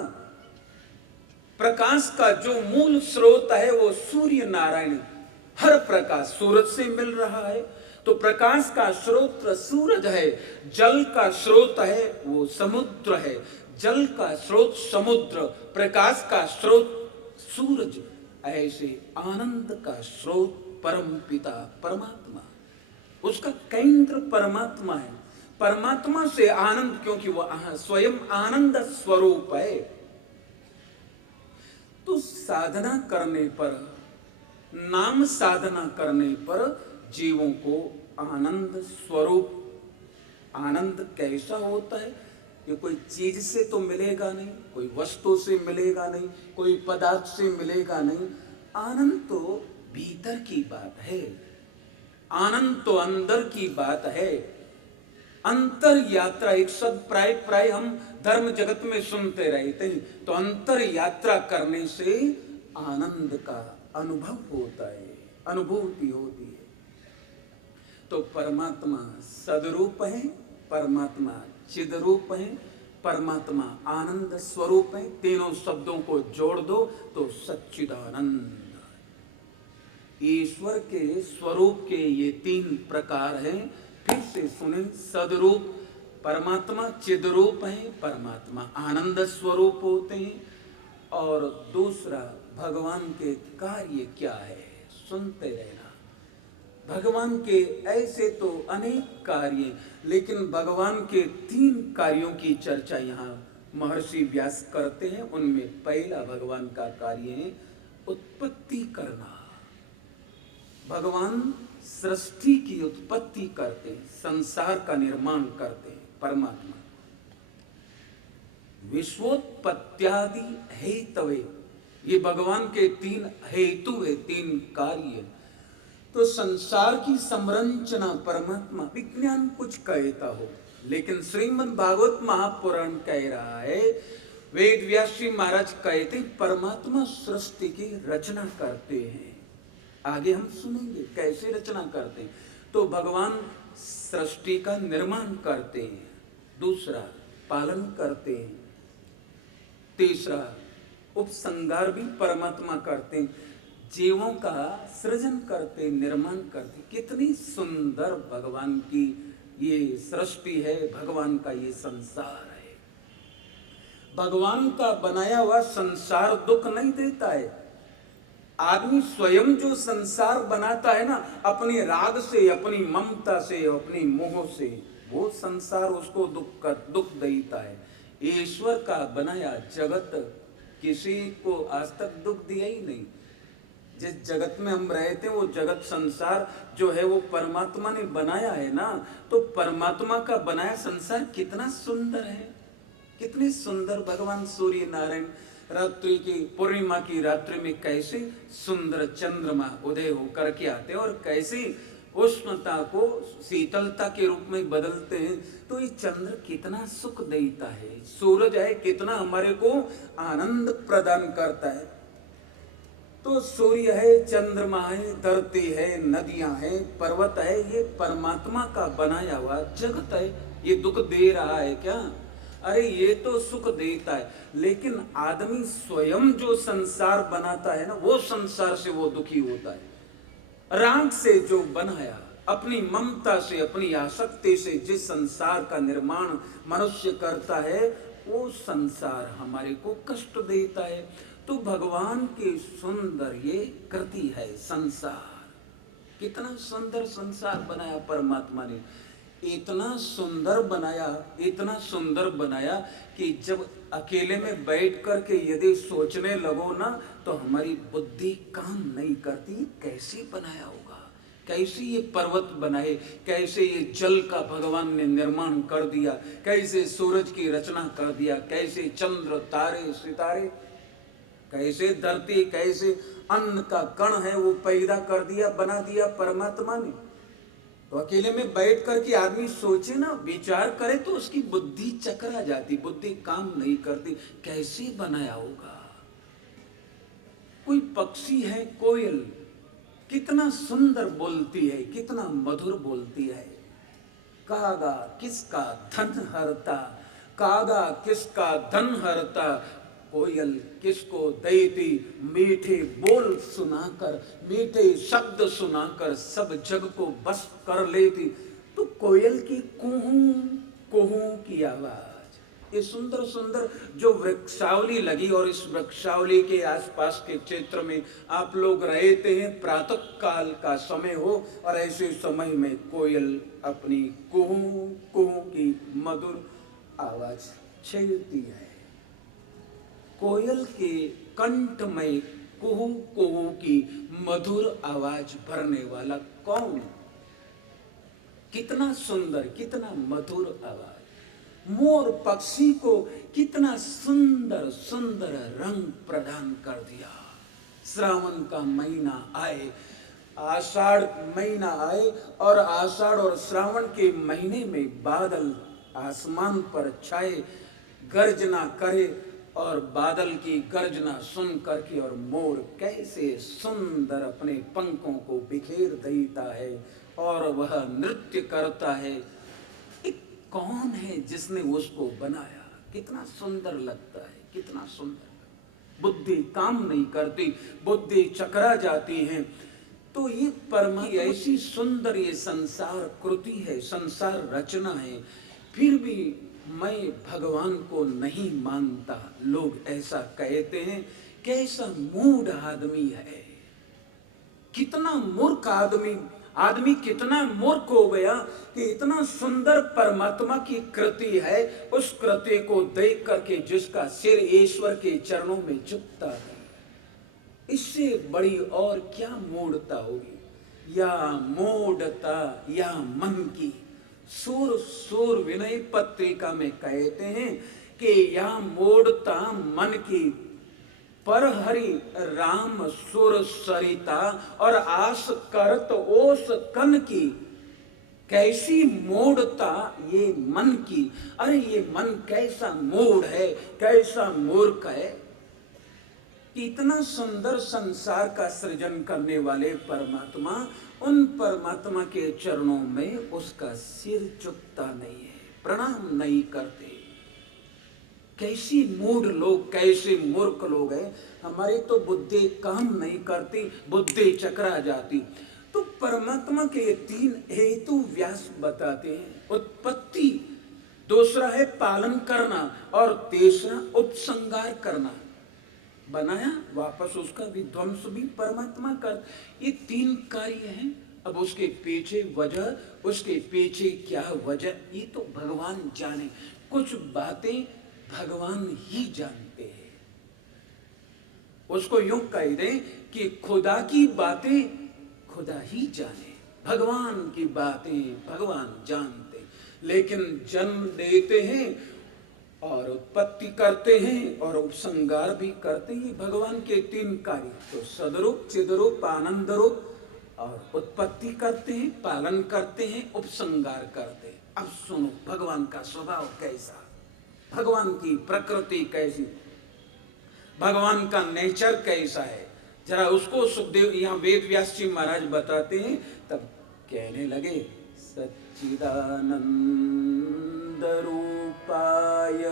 प्रकाश का जो मूल स्रोत है वो सूर्य नारायण, हर प्रकाश सूरज से मिल रहा है। तो प्रकाश का स्रोत सूरज है, जल का स्रोत है वो समुद्र है, जल का स्रोत समुद्र, प्रकाश का स्रोत सूरज। ऐसे आनंद का स्रोत परम पिता परमात्मा, उसका केंद्र परमात्मा है। परमात्मा से आनंद, क्योंकि वह स्वयं आनंद स्वरूप है। तो साधना करने पर, नाम साधना करने पर जीवों को आनंद स्वरूप, आनंद कैसा होता है? ये कोई चीज से तो मिलेगा नहीं, कोई वस्तु से मिलेगा नहीं, कोई पदार्थ से मिलेगा नहीं। आनंद तो भीतर की बात है, आनंद तो अंदर की बात है। अंतर यात्रा, एक शब्द प्राय हम धर्म जगत में सुनते रहते हैं। तो अंतर यात्रा करने से आनंद का अनुभव होता है, अनुभूति होती है। तो परमात्मा सदरूप है, परमात्मा चिदरूप है, परमात्मा आनंद स्वरूप है। तीनों शब्दों को जोड़ दो तो सच्चिदानंद। ईश्वर के स्वरूप के ये तीन प्रकार हैं। फिर से सुने, सदरूप परमात्मा चिदरूप है, परमात्मा आनंद स्वरूप होते हैं। और दूसरा भगवान के कार्य क्या है, सुनते रहना। भगवान के ऐसे तो अनेक कार्य, लेकिन भगवान के तीन कार्यों की चर्चा यहाँ महर्षि व्यास करते हैं। उनमें पहला भगवान का कार्य है उत्पत्ति करना। भगवान सृष्टि की उत्पत्ति करते हैं, संसार का निर्माण करते हैं। परमात्मा विश्वोत्पत्त्यादि हेतवे, ये भगवान के तीन हेतु है, तीन कार्य। तो संसार की संरचना परमात्मा, विज्ञान कुछ कहता हो, लेकिन श्रीमद् भागवत महापुराण कह रहा है, वेद व्यास जी महाराज कहते परमात्मा सृष्टि की रचना करते हैं। आगे हम सुनेंगे कैसे रचना करते हैं। तो भगवान सृष्टि का निर्माण करते हैं, दूसरा पालन करते हैं, तीसरा उपसंहार भी परमात्मा करते हैं, जीवों का सृजन करते, निर्माण करते। कितनी सुंदर भगवान की ये सृष्टि है, भगवान का ये संसार है। भगवान का बनाया हुआ संसार दुख नहीं देता है। आदमी स्वयं जो संसार बनाता है ना, अपने राग से, अपनी ममता से, अपनी मोह से, वो संसार उसको दुख देता है। ईश्वर का बनाया जगत किसी को आज तक दुख दिया ही नहीं। जिस जगत में हम रहते हैं वो जगत संसार जो है वो परमात्मा ने बनाया है ना, तो परमात्मा का बनाया संसार कितना सुंदर है। कितने सुंदर भगवान सूर्य नारायण रात्रि की पूर्णिमा की रात्रि में कैसे सुंदर चंद्रमा उदय होकर के आते हैं और कैसे उष्णता को शीतलता के रूप में बदलते हैं। तो ये चंद्र कितना सुख देता है, सूरज है कितना हमारे को आनंद प्रदान करता है। तो सूर्य है, चंद्रमा है, धरती है, नदियां हैं, पर्वत है, ये परमात्मा का बनाया हुआ जगत है। ये दुख दे रहा है क्या? अरे ये तो सुख देता है, लेकिन आदमी स्वयं जो संसार बनाता है ना, वो संसार से वो दुखी होता है। राग से जो बनाया, अपनी ममता से, अपनी आसक्ति से जिस संसार का निर्माण मनुष्य करता है, वो संसार हमारे को कष्ट देता है। तो भगवान की सुंदर ये कृति है संसार। कितना सुंदर संसार बनाया परमात्मा ने। इतना सुंदर बनाया, इतना सुंदर बनाया कि जब अकेले में बैठ कर के यदि सोचने लगो ना, तो हमारी बुद्धि काम नहीं करती। कैसे बनाया होगा, कैसे ये पर्वत बनाए, कैसे ये जल का भगवान ने निर्माण कर दिया, कैसे सूरज की रचना कर दिया, कैसे चंद्र तारे सितारे, कैसे धरती, कैसे अन्न का कण है वो पैदा कर दिया, बना दिया परमात्मा ने। तो अकेले में बैठ कर के आदमी सोचे ना, विचार करे, तो उसकी बुद्धि चकरा जाती, बुद्धि काम नहीं करती। कैसे बनाया होगा? कोई पक्षी है कोयल, कितना सुंदर बोलती है, कितना मधुर बोलती है। कागा किसका धन हरता, कागा किसका धन हरता, कोयल किसको देती मीठे बोल सुनाकर, मीठे शब्द सुनाकर सब जग को बस कर लेती। तो कोयल की कुहू कुहू की आवाज, ये सुंदर सुंदर जो वृक्षावली लगी, और इस वृक्षावली के आसपास के क्षेत्र में आप लोग रहते हैं, प्रातः काल का समय हो और ऐसे समय में कोयल अपनी कुहू कुहू की मधुर आवाज छेड़ती है। कोयल के कंठ में कुहू कुहू की मधुर आवाज भरने वाला कौन? कितना सुंदर, कितना मधुर आवाज। मोर पक्षी को कितना सुंदर सुंदर रंग प्रदान कर दिया। श्रावण का महीना आए, आषाढ़ महीना आए, और आषाढ़ और श्रावण के महीने में बादल आसमान पर छाए, गर्जना करे, और बादल की गर्जना सुन करके और मोर कैसे सुंदर अपने पंखों को बिखेर देता है और वह नृत्य करता है। एक कौन है जिसने उसको बनाया? कितना सुंदर लगता है, कितना सुंदर। बुद्धि काम नहीं करती, बुद्धि चकरा जाती है। तो ये परमात्मा ऐसी सुंदर ये संसार कृति है, संसार रचना है, फिर भी मैं भगवान को नहीं मानता। लोग ऐसा कहते हैं। कैसा मूढ़ आदमी है, कितना मूर्ख आदमी कितना मूर्ख हो गया कि इतना सुंदर परमात्मा की कृति है, उस कृति को देख करके जिसका सिर ईश्वर के चरणों में झुकता है, इससे बड़ी और क्या मूढ़ता होगी। या मूढ़ता या मन की। सूर विनय पत्रिका में कहते हैं कि या मूढ़ता मन की, पर हरि राम सुर सरिता, और आस करत ओस कन की। कैसी मूढ़ता ये मन की। अरे ये मन कैसा मूढ़ है, कैसा मूर्ख है। इतना सुंदर संसार का सृजन करने वाले परमात्मा, उन परमात्मा के चरणों में उसका सिर झुकता नहीं है, प्रणाम नहीं करते। कैसी मूढ़ लोग, कैसे मूर्ख लोग हैं। हमारी तो बुद्धि काम नहीं करती, बुद्धि चकरा जाती। तो परमात्मा के तीन हेतु व्यास बताते हैं। उत्पत्ति, दूसरा है पालन करना और तीसरा उपसंहार करना। बनाया वापस उसका विध्वंस भी परमात्मा कर। ये तीन कार्य हैं। अब उसके पीछे वजह, उसके पीछे क्या वजह, ये तो भगवान जाने। कुछ बातें भगवान ही जानते हैं। उसको यूं कह दें कि खुदा की बातें खुदा ही जाने, भगवान की बातें भगवान जानते। लेकिन जन्म देते हैं और उत्पत्ति करते हैं और उपसंहार भी करते हैं। ये भगवान के तीन कार्य, तो सदरूप, चिदरूप, आनंद रूप। और उत्पत्ति करते हैं, पालन करते हैं, उपसंहार करते हैं। अब सुनो भगवान का स्वभाव कैसा, भगवान की प्रकृति कैसी, भगवान का नेचर कैसा है, जरा उसको सुखदेव यहाँ वेद व्यास जी महाराज बताते हैं। तब कहने लगे, सच्चिदानंद रूपाय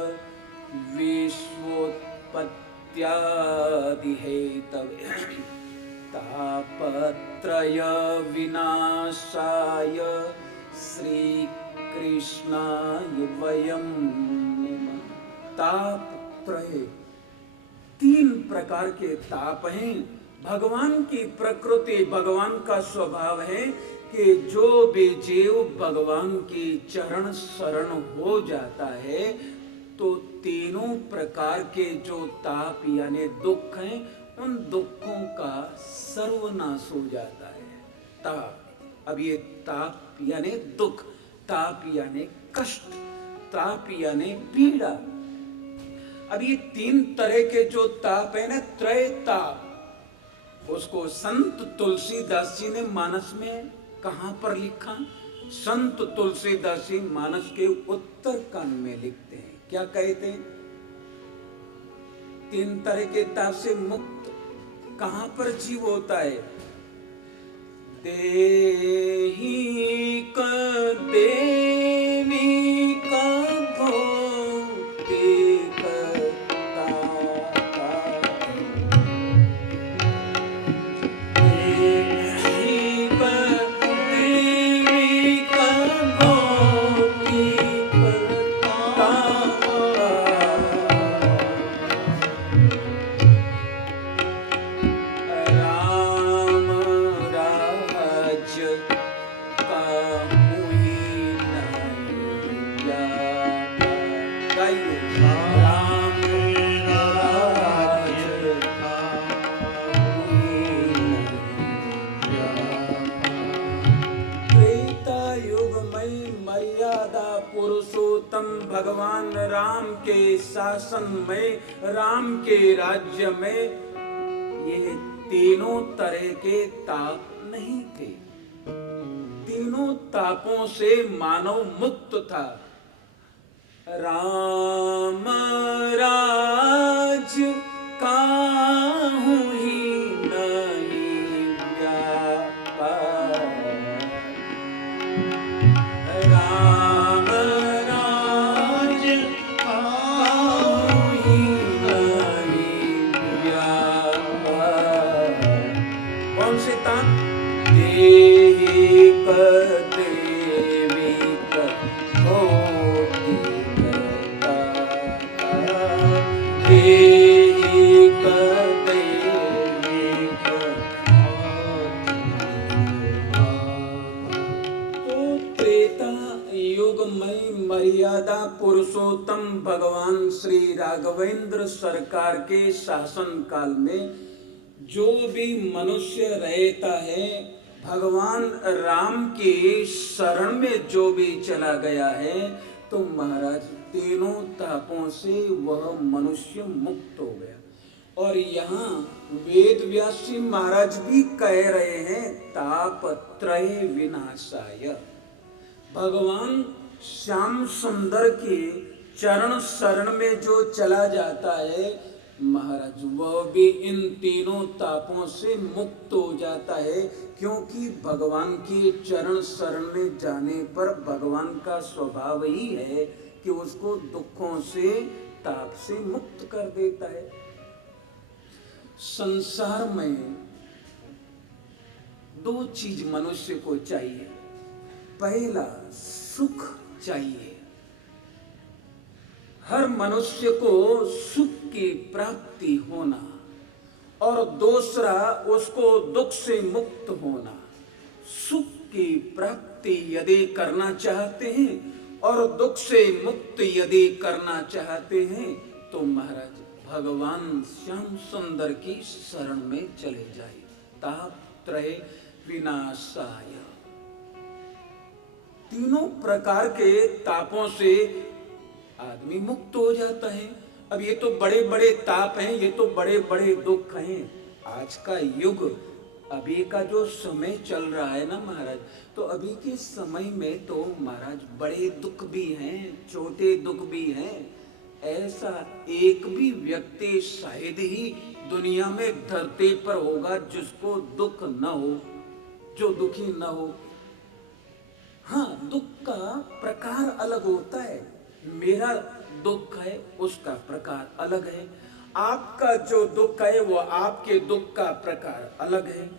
विश्वोत्पत्त्यादि हेतवे तापत्रय विनाशाय श्री कृष्णाय वयं नमः। तापत्रय, तीन प्रकार के ताप हैं। भगवान की प्रकृति, भगवान का स्वभाव है कि जो भी जीव भगवान की चरण शरण हो जाता है तो तीनों प्रकार के जो ताप यानी दुख हैं, उन दुखों का सर्वनाश हो जाता है। ताप, अब ये ताप यानी दुख, ताप यानी कष्ट, ताप यानी पीड़ा। अब ये तीन तरह के जो ताप है ना, त्रय ताप, उसको संत तुलसीदास जी ने मानस में कहां पर लिखा? संत तुलसीदास जी मानस के उत्तर कांड में लिखते हैं। क्या कहते हैं? तीन तरह के ताप से मुक्त कहां पर जीव होता है? देही का देवी का भौतिक भगवान राम के शासन में, राम के राज्य में ये तीनों तरह के ताप नहीं थे। तीनों तापों से मानव मुक्त था। राम राज काहू ही नहीं व्यापा, राम राज काहू ही नहीं व्यापा। कौन से ताप? देही देवी मर्यादा पुरुषोत्तम भगवान श्री राघवेंद्र सरकार के शासन काल में जो भी मनुष्य रहता है, भगवान राम के शरण में जो भी चला गया है, तो महाराज तीनों तापों से वह मनुष्य मुक्त हो गया। और यहाँ वेद व्यास जी महाराज भी कह रहे हैं, तापत्रय विनाशाय। भगवान श्याम सुंदर के चरण शरण में जो चला जाता है महाराज, वह भी इन तीनों तापों से मुक्त हो जाता है, क्योंकि भगवान के चरण शरण में जाने पर भगवान का स्वभाव ही है कि उसको दुखों से, ताप से मुक्त कर देता है। संसार में दो चीज मनुष्य को चाहिए। पहला सुख चाहिए, हर मनुष्य को सुख की प्राप्ति होना और दूसरा उसको दुख से मुक्त होना। सुख की प्राप्ति यदि करना चाहते हैं और दुख से मुक्त यदि करना चाहते हैं तो महाराज भगवान श्याम सुंदर की शरण में चले जाए। तापत्रय विनाशाय, तीनों प्रकार के तापों से आदमी मुक्त हो जाता है। अब ये तो बड़े बड़े ताप हैं, ये तो बड़े बड़े दुख हैं। आज का युग, अभी का जो समय चल रहा है ना महाराज, तो अभी के समय में तो महाराज बड़े दुख भी हैं, छोटे दुख भी हैं। ऐसा एक भी व्यक्ति शायद ही दुनिया में धरती पर होगा जिसको दुख न हो, जो दुखी न हो। हाँ, दुख का प्रकार अलग होता है। मेरा दुख है, उसका प्रकार अलग है। आपका जो दुख है वो आपके दुख का प्रकार अलग है।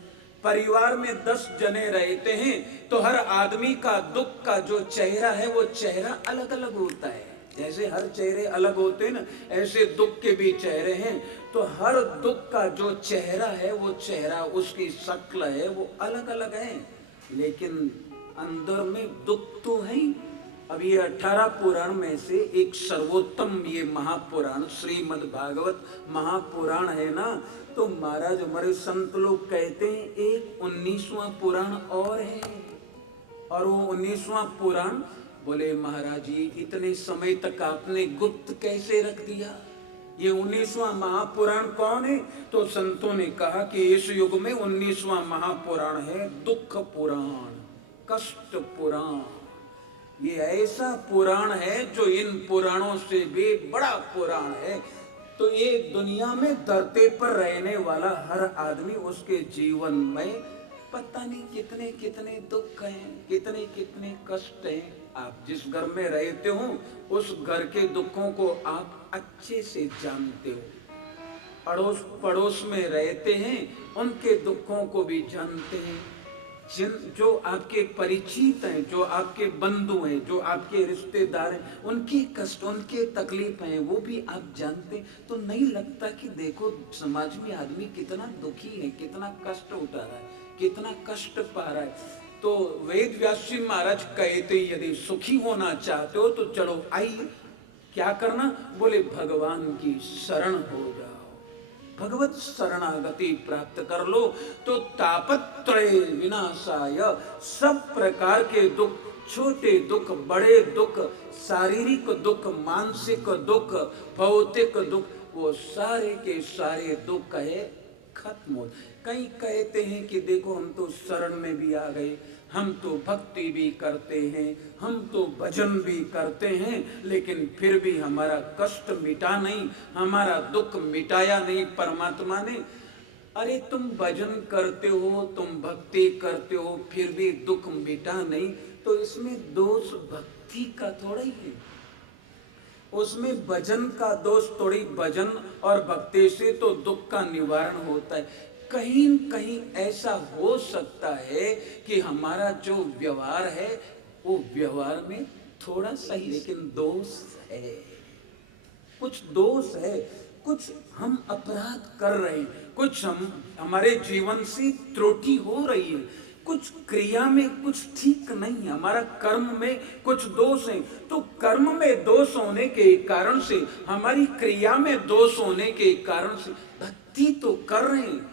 परिवार में 10 जने रहते हैं तो हर आदमी का दुख का जो चेहरा है वो चेहरा अलग अलग होता है। जैसे हर चेहरे अलग होते हैं ना, ऐसे दुख के भी चेहरे हैं। तो हर दुख का जो चेहरा है वो चेहरा, उसकी शक्ल है वो अलग अलग है, लेकिन अंदर में दुख तो है। अब ये 18 पुराण में से एक सर्वोत्तम ये महापुराण श्रीमद् भागवत महापुराण है ना, तो महाराज हमारे संत लोग कहते हैं एक 19वां पुराण और है। और वो 19वां पुराण, बोले महाराज जी इतने समय तक आपने गुप्त कैसे रख दिया? ये 19वां महापुराण कौन है? तो संतों ने कहा कि इस युग में 19वां महापुराण है दुख पुराण, कष्ट पुराण। ये ऐसा पुराण है जो इन पुराणों से भी बड़ा पुराण है। तो ये दुनिया में धरती पर रहने वाला हर आदमी, उसके जीवन में पता नहीं कितने कितने दुख हैं, कितने कितने कष्ट हैं। आप जिस घर में रहते हो उस घर के दुखों को आप अच्छे से जानते हो। अड़ोस पड़ोस में रहते हैं उनके दुखों को भी जानते हैं। जिन जो आपके परिचित हैं, जो आपके बंधु हैं, जो आपके रिश्तेदार हैं, उनके कष्ट, उनके तकलीफ हैं वो भी आप जानते हैं। तो नहीं लगता कि देखो समाज में आदमी कितना दुखी है, कितना कष्ट उठा रहा है, कितना कष्ट पा रहा है। तो वेद व्यास जी महाराज कहते यदि सुखी होना चाहते हो तो चलो आइए, क्या करना? बोले भगवान की शरण हो जाओ, भगवत शरणागति प्राप्त कर लो तो तापत्रय विनाशाय, सब प्रकार के दुख, छोटे दुख, बड़े दुख, शारीरिक दुख, मानसिक दुख, भौतिक दुख, वो सारे के सारे दुख है खत्म हो। कई कहते हैं कि देखो हम तो शरण में भी आ गए, हम तो भक्ति भी करते हैं, हम तो भजन भी करते हैं, लेकिन फिर भी हमारा कष्ट मिटा नहीं, हमारा दुख मिटाया नहीं परमात्मा ने। अरे तुम भजन करते हो, तुम भक्ति करते हो, फिर भी दुख मिटा नहीं, तो इसमें दोष भक्ति का थोड़ा ही है, उसमें भजन का दोष थोड़ी। भजन और भक्ति से तो दुख का निवारण होता है। कहीं कहीं ऐसा हो सकता है कि हमारा जो व्यवहार है वो व्यवहार में थोड़ा सही, लेकिन दोष है, कुछ दोष है, कुछ हम अपराध कर रहे हैं, कुछ हमारे जीवन से त्रुटि हो रही है, कुछ क्रिया में कुछ ठीक नहीं है, हमारा कर्म में कुछ दोष है। तो कर्म में दोष होने के कारण से, हमारी क्रिया में दोष होने के कारण से भक्ति तो कर रहे हैं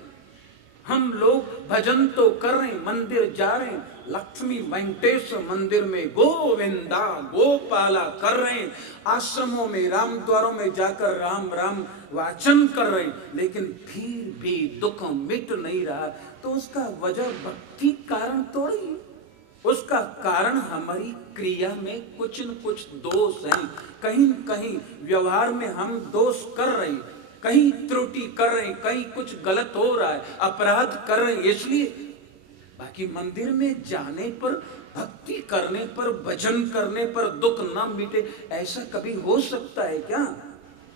हम लोग, भजन तो कर रहे हैं, मंदिर जा रहे हैं, लक्ष्मी वेंकटेश मंदिर में गोविंदा गोपाला कर रहे हैं, आश्रमों में राम द्वारों में जाकर राम राम वाचन कर रहे हैं, लेकिन फिर भी दुख मिट नहीं रहा। तो उसका वजह भक्ति कारण थोड़ी, उसका कारण हमारी क्रिया में कुछ न कुछ दोष है। कहीं कहीं व्यवहार में हम दोष कर रहे हैं, कहीं त्रुटि कर रहे हैं, कहीं कुछ गलत हो रहा है, अपराध कर रहे हैं, इसलिए। बाकी मंदिर में जाने पर, भक्ति करने पर, भजन करने पर दुख ना मिटे, ऐसा कभी हो सकता है क्या?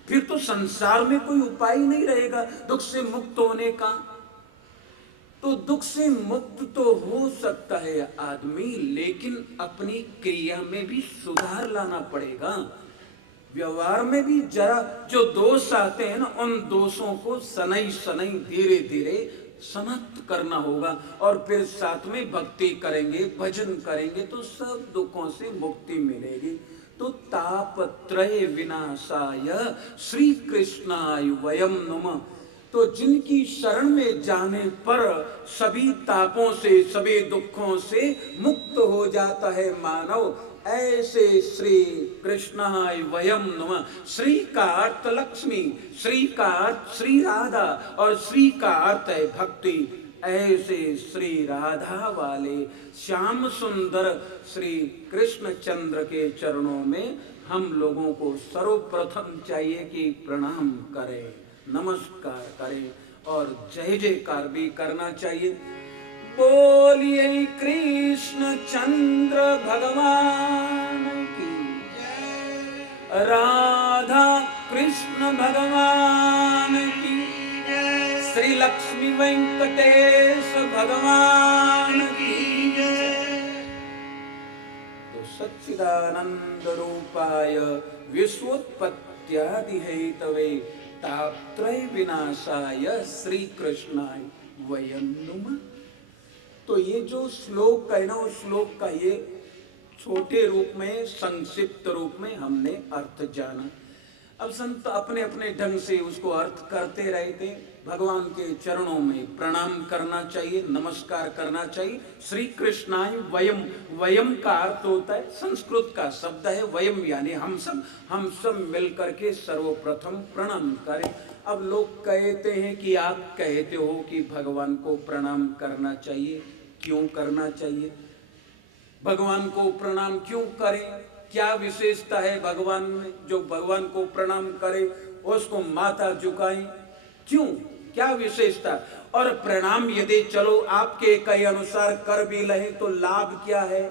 फिर तो संसार में कोई उपाय नहीं रहेगा दुख से मुक्त होने का। तो दुख से मुक्त तो हो सकता है आदमी, लेकिन अपनी क्रिया में भी सुधार लाना पड़ेगा। व्यवहार में भी जरा जो दोष आते हैं ना, उन दोषों को सनई सनई धीरे धीरे समाप्त करना होगा। और फिर साथ में भक्ति करेंगे, भजन करेंगे तो सब दुखों से मुक्ति मिलेगी। तो तापत्रय विनाशाय श्री कृष्णाय वयम नुमः। तो जिनकी शरण में जाने पर सभी तापों से, सभी दुखों से मुक्त हो जाता है मानव, ऐसे श्री कृष्णाय वयम नमः। श्री का अर्थ लक्ष्मी, श्री का अर्थ श्री राधा और श्री का अर्थ है भक्ति। ऐसे श्री राधा वाले श्याम सुंदर श्री कृष्ण चंद्र के चरणों में हम लोगों को सर्वप्रथम चाहिए कि प्रणाम करें, नमस्कार करें और जय जयकार भी करना चाहिए। बोलिए कृष्ण चंद्र भगवान की जय, राधा कृष्ण भगवान की जय, श्री लक्ष्मी वेंकटेश भगवान की जय। तो सच्चिदानंद रूपाय विश्वोत्पत्त्यादि हेतवे तापत्रय विनाशाय श्री कृष्णाय वयं नुमः। तो ये जो श्लोक है ना, उस श्लोक का ये छोटे रूप में, संक्षिप्त रूप में हमने अर्थ जाना। अब संत अपने अपने ढंग से उसको अर्थ करते रहते। भगवान के चरणों में प्रणाम करना चाहिए, नमस्कार करना चाहिए। श्री कृष्णाय वयम, वयम का अर्थ होता है, संस्कृत का शब्द है वयम, यानी हम सब मिलकर के सर्वप्रथम प्रणाम करें। अब लोग कहते हैं कि आप कहते हो कि भगवान को प्रणाम करना चाहिए, क्यों करना चाहिए? भगवान को प्रणाम क्यों करें? क्या विशेषता है भगवान में जो भगवान को प्रणाम करे, उसको माथा झुकाएं? क्यों, क्या विशेषता? और प्रणाम यदि चलो आपके कई अनुसार कर भी रहे तो लाभ क्या है?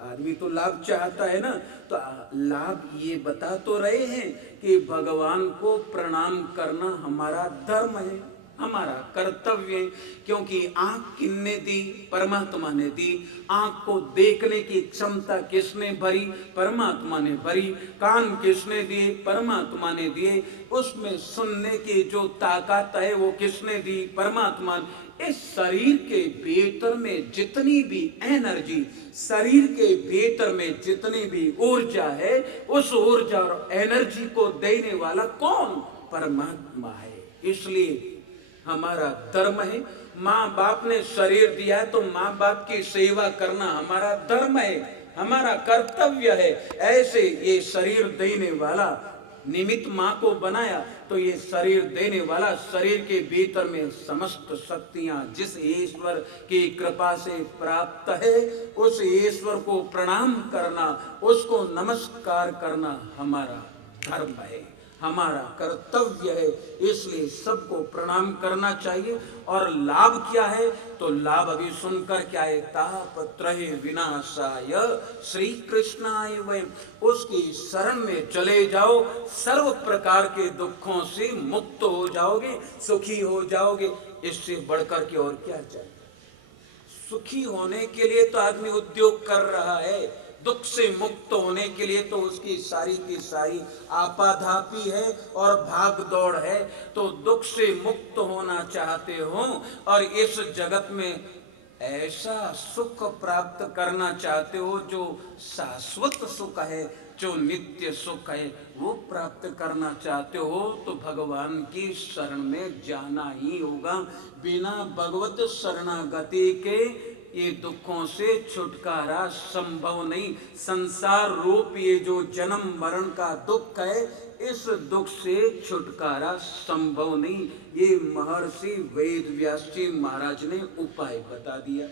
आदमी तो लाभ चाहता है ना। तो लाभ ये बता तो रहे हैं कि भगवान को प्रणाम करना हमारा धर्म है, हमारा कर्तव्य है। क्योंकि आंख किसने दी? परमात्मा ने दी। आंख को देखने की क्षमता किसने भरी? परमात्मा ने भरी। कान किसने दिए? परमात्मा ने दिए। उसमें सुनने की जो ताकत है वो किसने दी? परमात्मा ने। इस शरीर के भीतर में जितनी भी एनर्जी, शरीर के भीतर में जितनी भी ऊर्जा है, उस ऊर्जा और एनर्जी को देने वाला कौन? परमात्मा है। इसलिए हमारा धर्म है। माँ बाप ने शरीर दिया है तो माँ बाप की सेवा करना हमारा धर्म है, हमारा कर्तव्य है। ऐसे ये शरीर देने वाला, निमित्त माँ को बनाया तो ये शरीर देने वाला, शरीर के भीतर में समस्त शक्तियां जिस ईश्वर की कृपा से प्राप्त है, उस ईश्वर को प्रणाम करना, उसको नमस्कार करना हमारा धर्म है, हमारा कर्तव्य है। इसलिए सबको प्रणाम करना चाहिए। और लाभ क्या है? तो लाभ अभी सुनकर क्या है? तापत्रय विनाशाय श्री कृष्णाय वयम। उसकी शरण में चले जाओ, सर्व प्रकार के दुखों से मुक्त हो जाओगे, सुखी हो जाओगे। इससे बढ़कर के और क्या चाहिए? सुखी होने के लिए तो आदमी उद्योग कर रहा है, दुख से मुक्त होने के लिए तो उसकी सारी की सारी आपाधापी है और भाग दौड़ है। तो दुख से मुक्त होना चाहते हो और इस जगत में ऐसा सुख प्राप्त करना चाहते हो जो शाश्वत सुख है, जो नित्य सुख है, वो प्राप्त करना चाहते हो तो भगवान की शरण में जाना ही होगा। बिना भगवत शरणागति के ये दुखों से छुटकारा संभव नहीं। संसार रूप ये जो जन्म मरण का दुख है, इस दुख से छुटकारा संभव नहीं। ये महर्षि वेद व्यास जी महाराज ने उपाय बता दिया।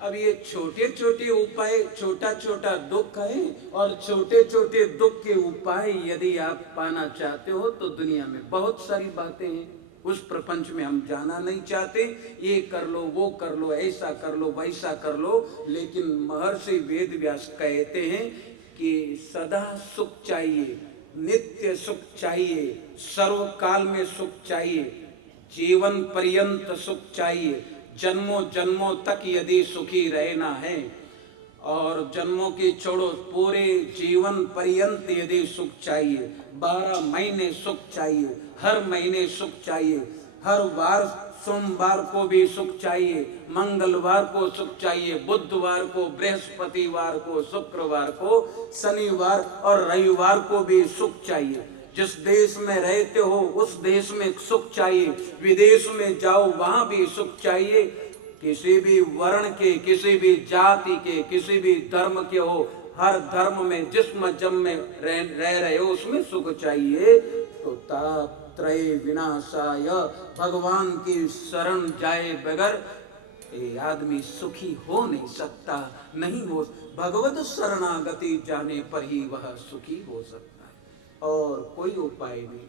अब ये छोटे छोटे उपाय, छोटा छोटा दुख है और छोटे छोटे दुख के उपाय यदि आप पाना चाहते हो तो दुनिया में बहुत सारी बातें हैं। उस प्रपंच में हम जाना नहीं चाहते। ये कर लो, वो कर लो, ऐसा कर लो, वैसा कर लो। लेकिन महर्षि वेद व्यास कहते हैं कि सदा सुख चाहिए, नित्य सुख चाहिए, सर्वकाल में सुख चाहिए, जीवन पर्यंत सुख चाहिए, जन्मों जन्मों तक यदि सुखी रहना है और जन्मों की छोड़ो, पूरे जीवन पर्यंत यदि सुख चाहिए, 12 महीने सुख चाहिए, हर महीने सुख चाहिए, हर वार सोमवार को भी सुख चाहिए, मंगलवार को सुख चाहिए, बुधवार को, बृहस्पतिवार को, शुक्रवार को, शनिवार और रविवार को भी सुख चाहिए। जिस देश में रहते हो उस देश में सुख चाहिए, विदेश में जाओ वहां भी सुख चाहिए। किसी भी वर्ण के, किसी भी जाति के, किसी भी धर्म के हो, हर धर्म में जिस मजहब में रह रहे हो उसमें सुख चाहिए। तो तापत्रय विनाशाय, भगवान की शरण जाए बगैर ये आदमी सुखी हो नहीं सकता, नहीं हो। भगवत शरणागति जाने पर ही वह सुखी हो सकता है, और कोई उपाय नहीं।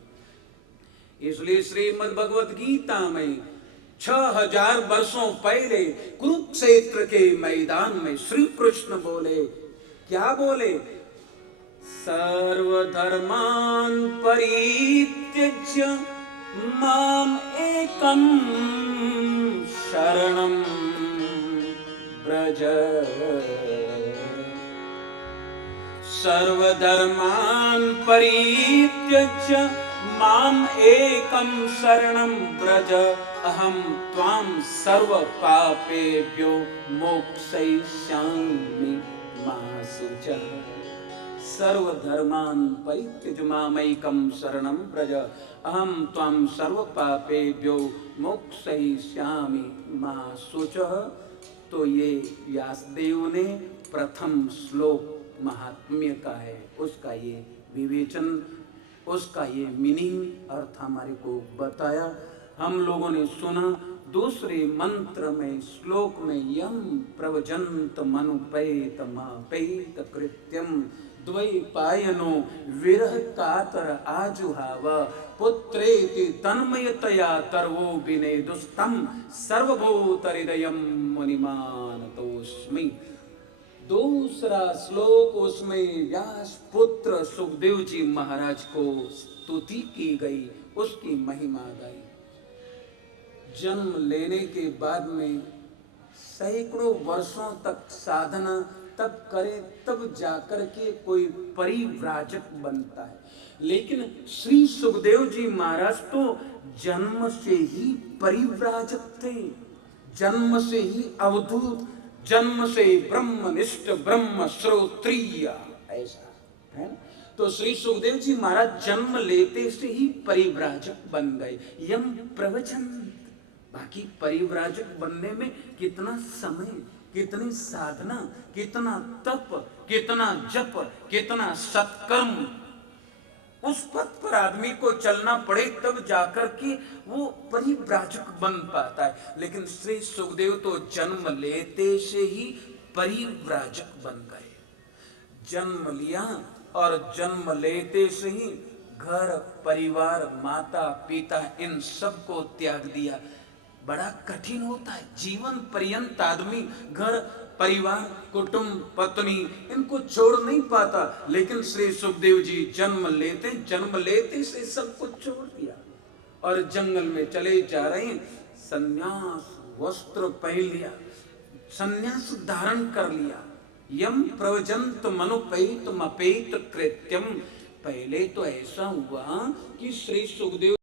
इसलिए श्रीमद् भगवत गीता में 6000 वर्षों पहले कुरुक्षेत्र के मैदान में श्री कृष्ण बोले, क्या बोले? सर्वधर्मान् परित्यज्य माम एकम शरणं व्रज। सर्वधर्मान् परित्यज्य माम एकम शरणं व्रज, अहम त्वां सर्व पापेभ्यो मोक्षयिष्यामि मा शुचः। सर्वधर्मान् परित्यज्य मामेकं शरणं व्रज, अहम त्वां सर्व पापेभ्यो मोक्षयिष्यामि मा शुचः। तो ये व्यासदेव ने प्रथम श्लोक महात्म्य का है, उसका ये विवेचन, उसका ये मीनिंग अर्थ हमारे को बताया, हम लोगों ने सुना। दूसरे मंत्र में, श्लोक में, यम प्रवजंत मनुपैत मापैत कृत्यम द्वैपायनो विरह कातर आजुहाव, पुत्रेति तन्मयतया तर्वो विनेदुस्तम सर्वभूत हृदयम मुनिमानतोस्मि। दूसरा श्लोक, उसमें व्यास पुत्र सुखदेव जी महाराज को स्तुति की गई, उसकी महिमा गाई। जन्म लेने के बाद में सैकड़ों वर्षों तक साधना तब करे, तब जाकर के कोई परिव्राजक बनता है। लेकिन श्री सुखदेव जी महाराज तो जन्म से ही परिव्राजक थे, जन्म से ही अवधूत, जन्म से ब्रह्मनिष्ठ, ब्रह्म श्रोत्रिय, ऐसा है। तो श्री सुखदेव जी महाराज जन्म लेते से ही परिव्राजक बन गए, यम प्रवचन। बाकी परिव्राजक बनने में कितना समय, कितनी साधना, कितना तप, कितना जप, कितना सत्कर्म, उस पथ पर आदमी को चलना पड़े तब जाकर के वो परिव्राजक बन पाता है। लेकिन श्री सुखदेव तो जन्म लेते से ही परिव्राजक बन गए। जन्म लिया और जन्म लेते से ही घर परिवार, माता पिता, इन सब को त्याग दिया। बड़ा कठिन होता है, जीवन पर्यंत आदमी घर परिवार, कुटुंब, पत्नी, इनको छोड़ नहीं पाता। लेकिन श्री सुखदेव जी जन्म लेते से सब कुछ छोड़ दिया और जंगल में चले जा रहे हैं। संन्यास वस्त्र पहन लिया, संन्यास धारण कर लिया। यम प्रवजंत मनुपैत मपेत कृत्यम। पहले तो ऐसा हुआ कि श्री सुखदेव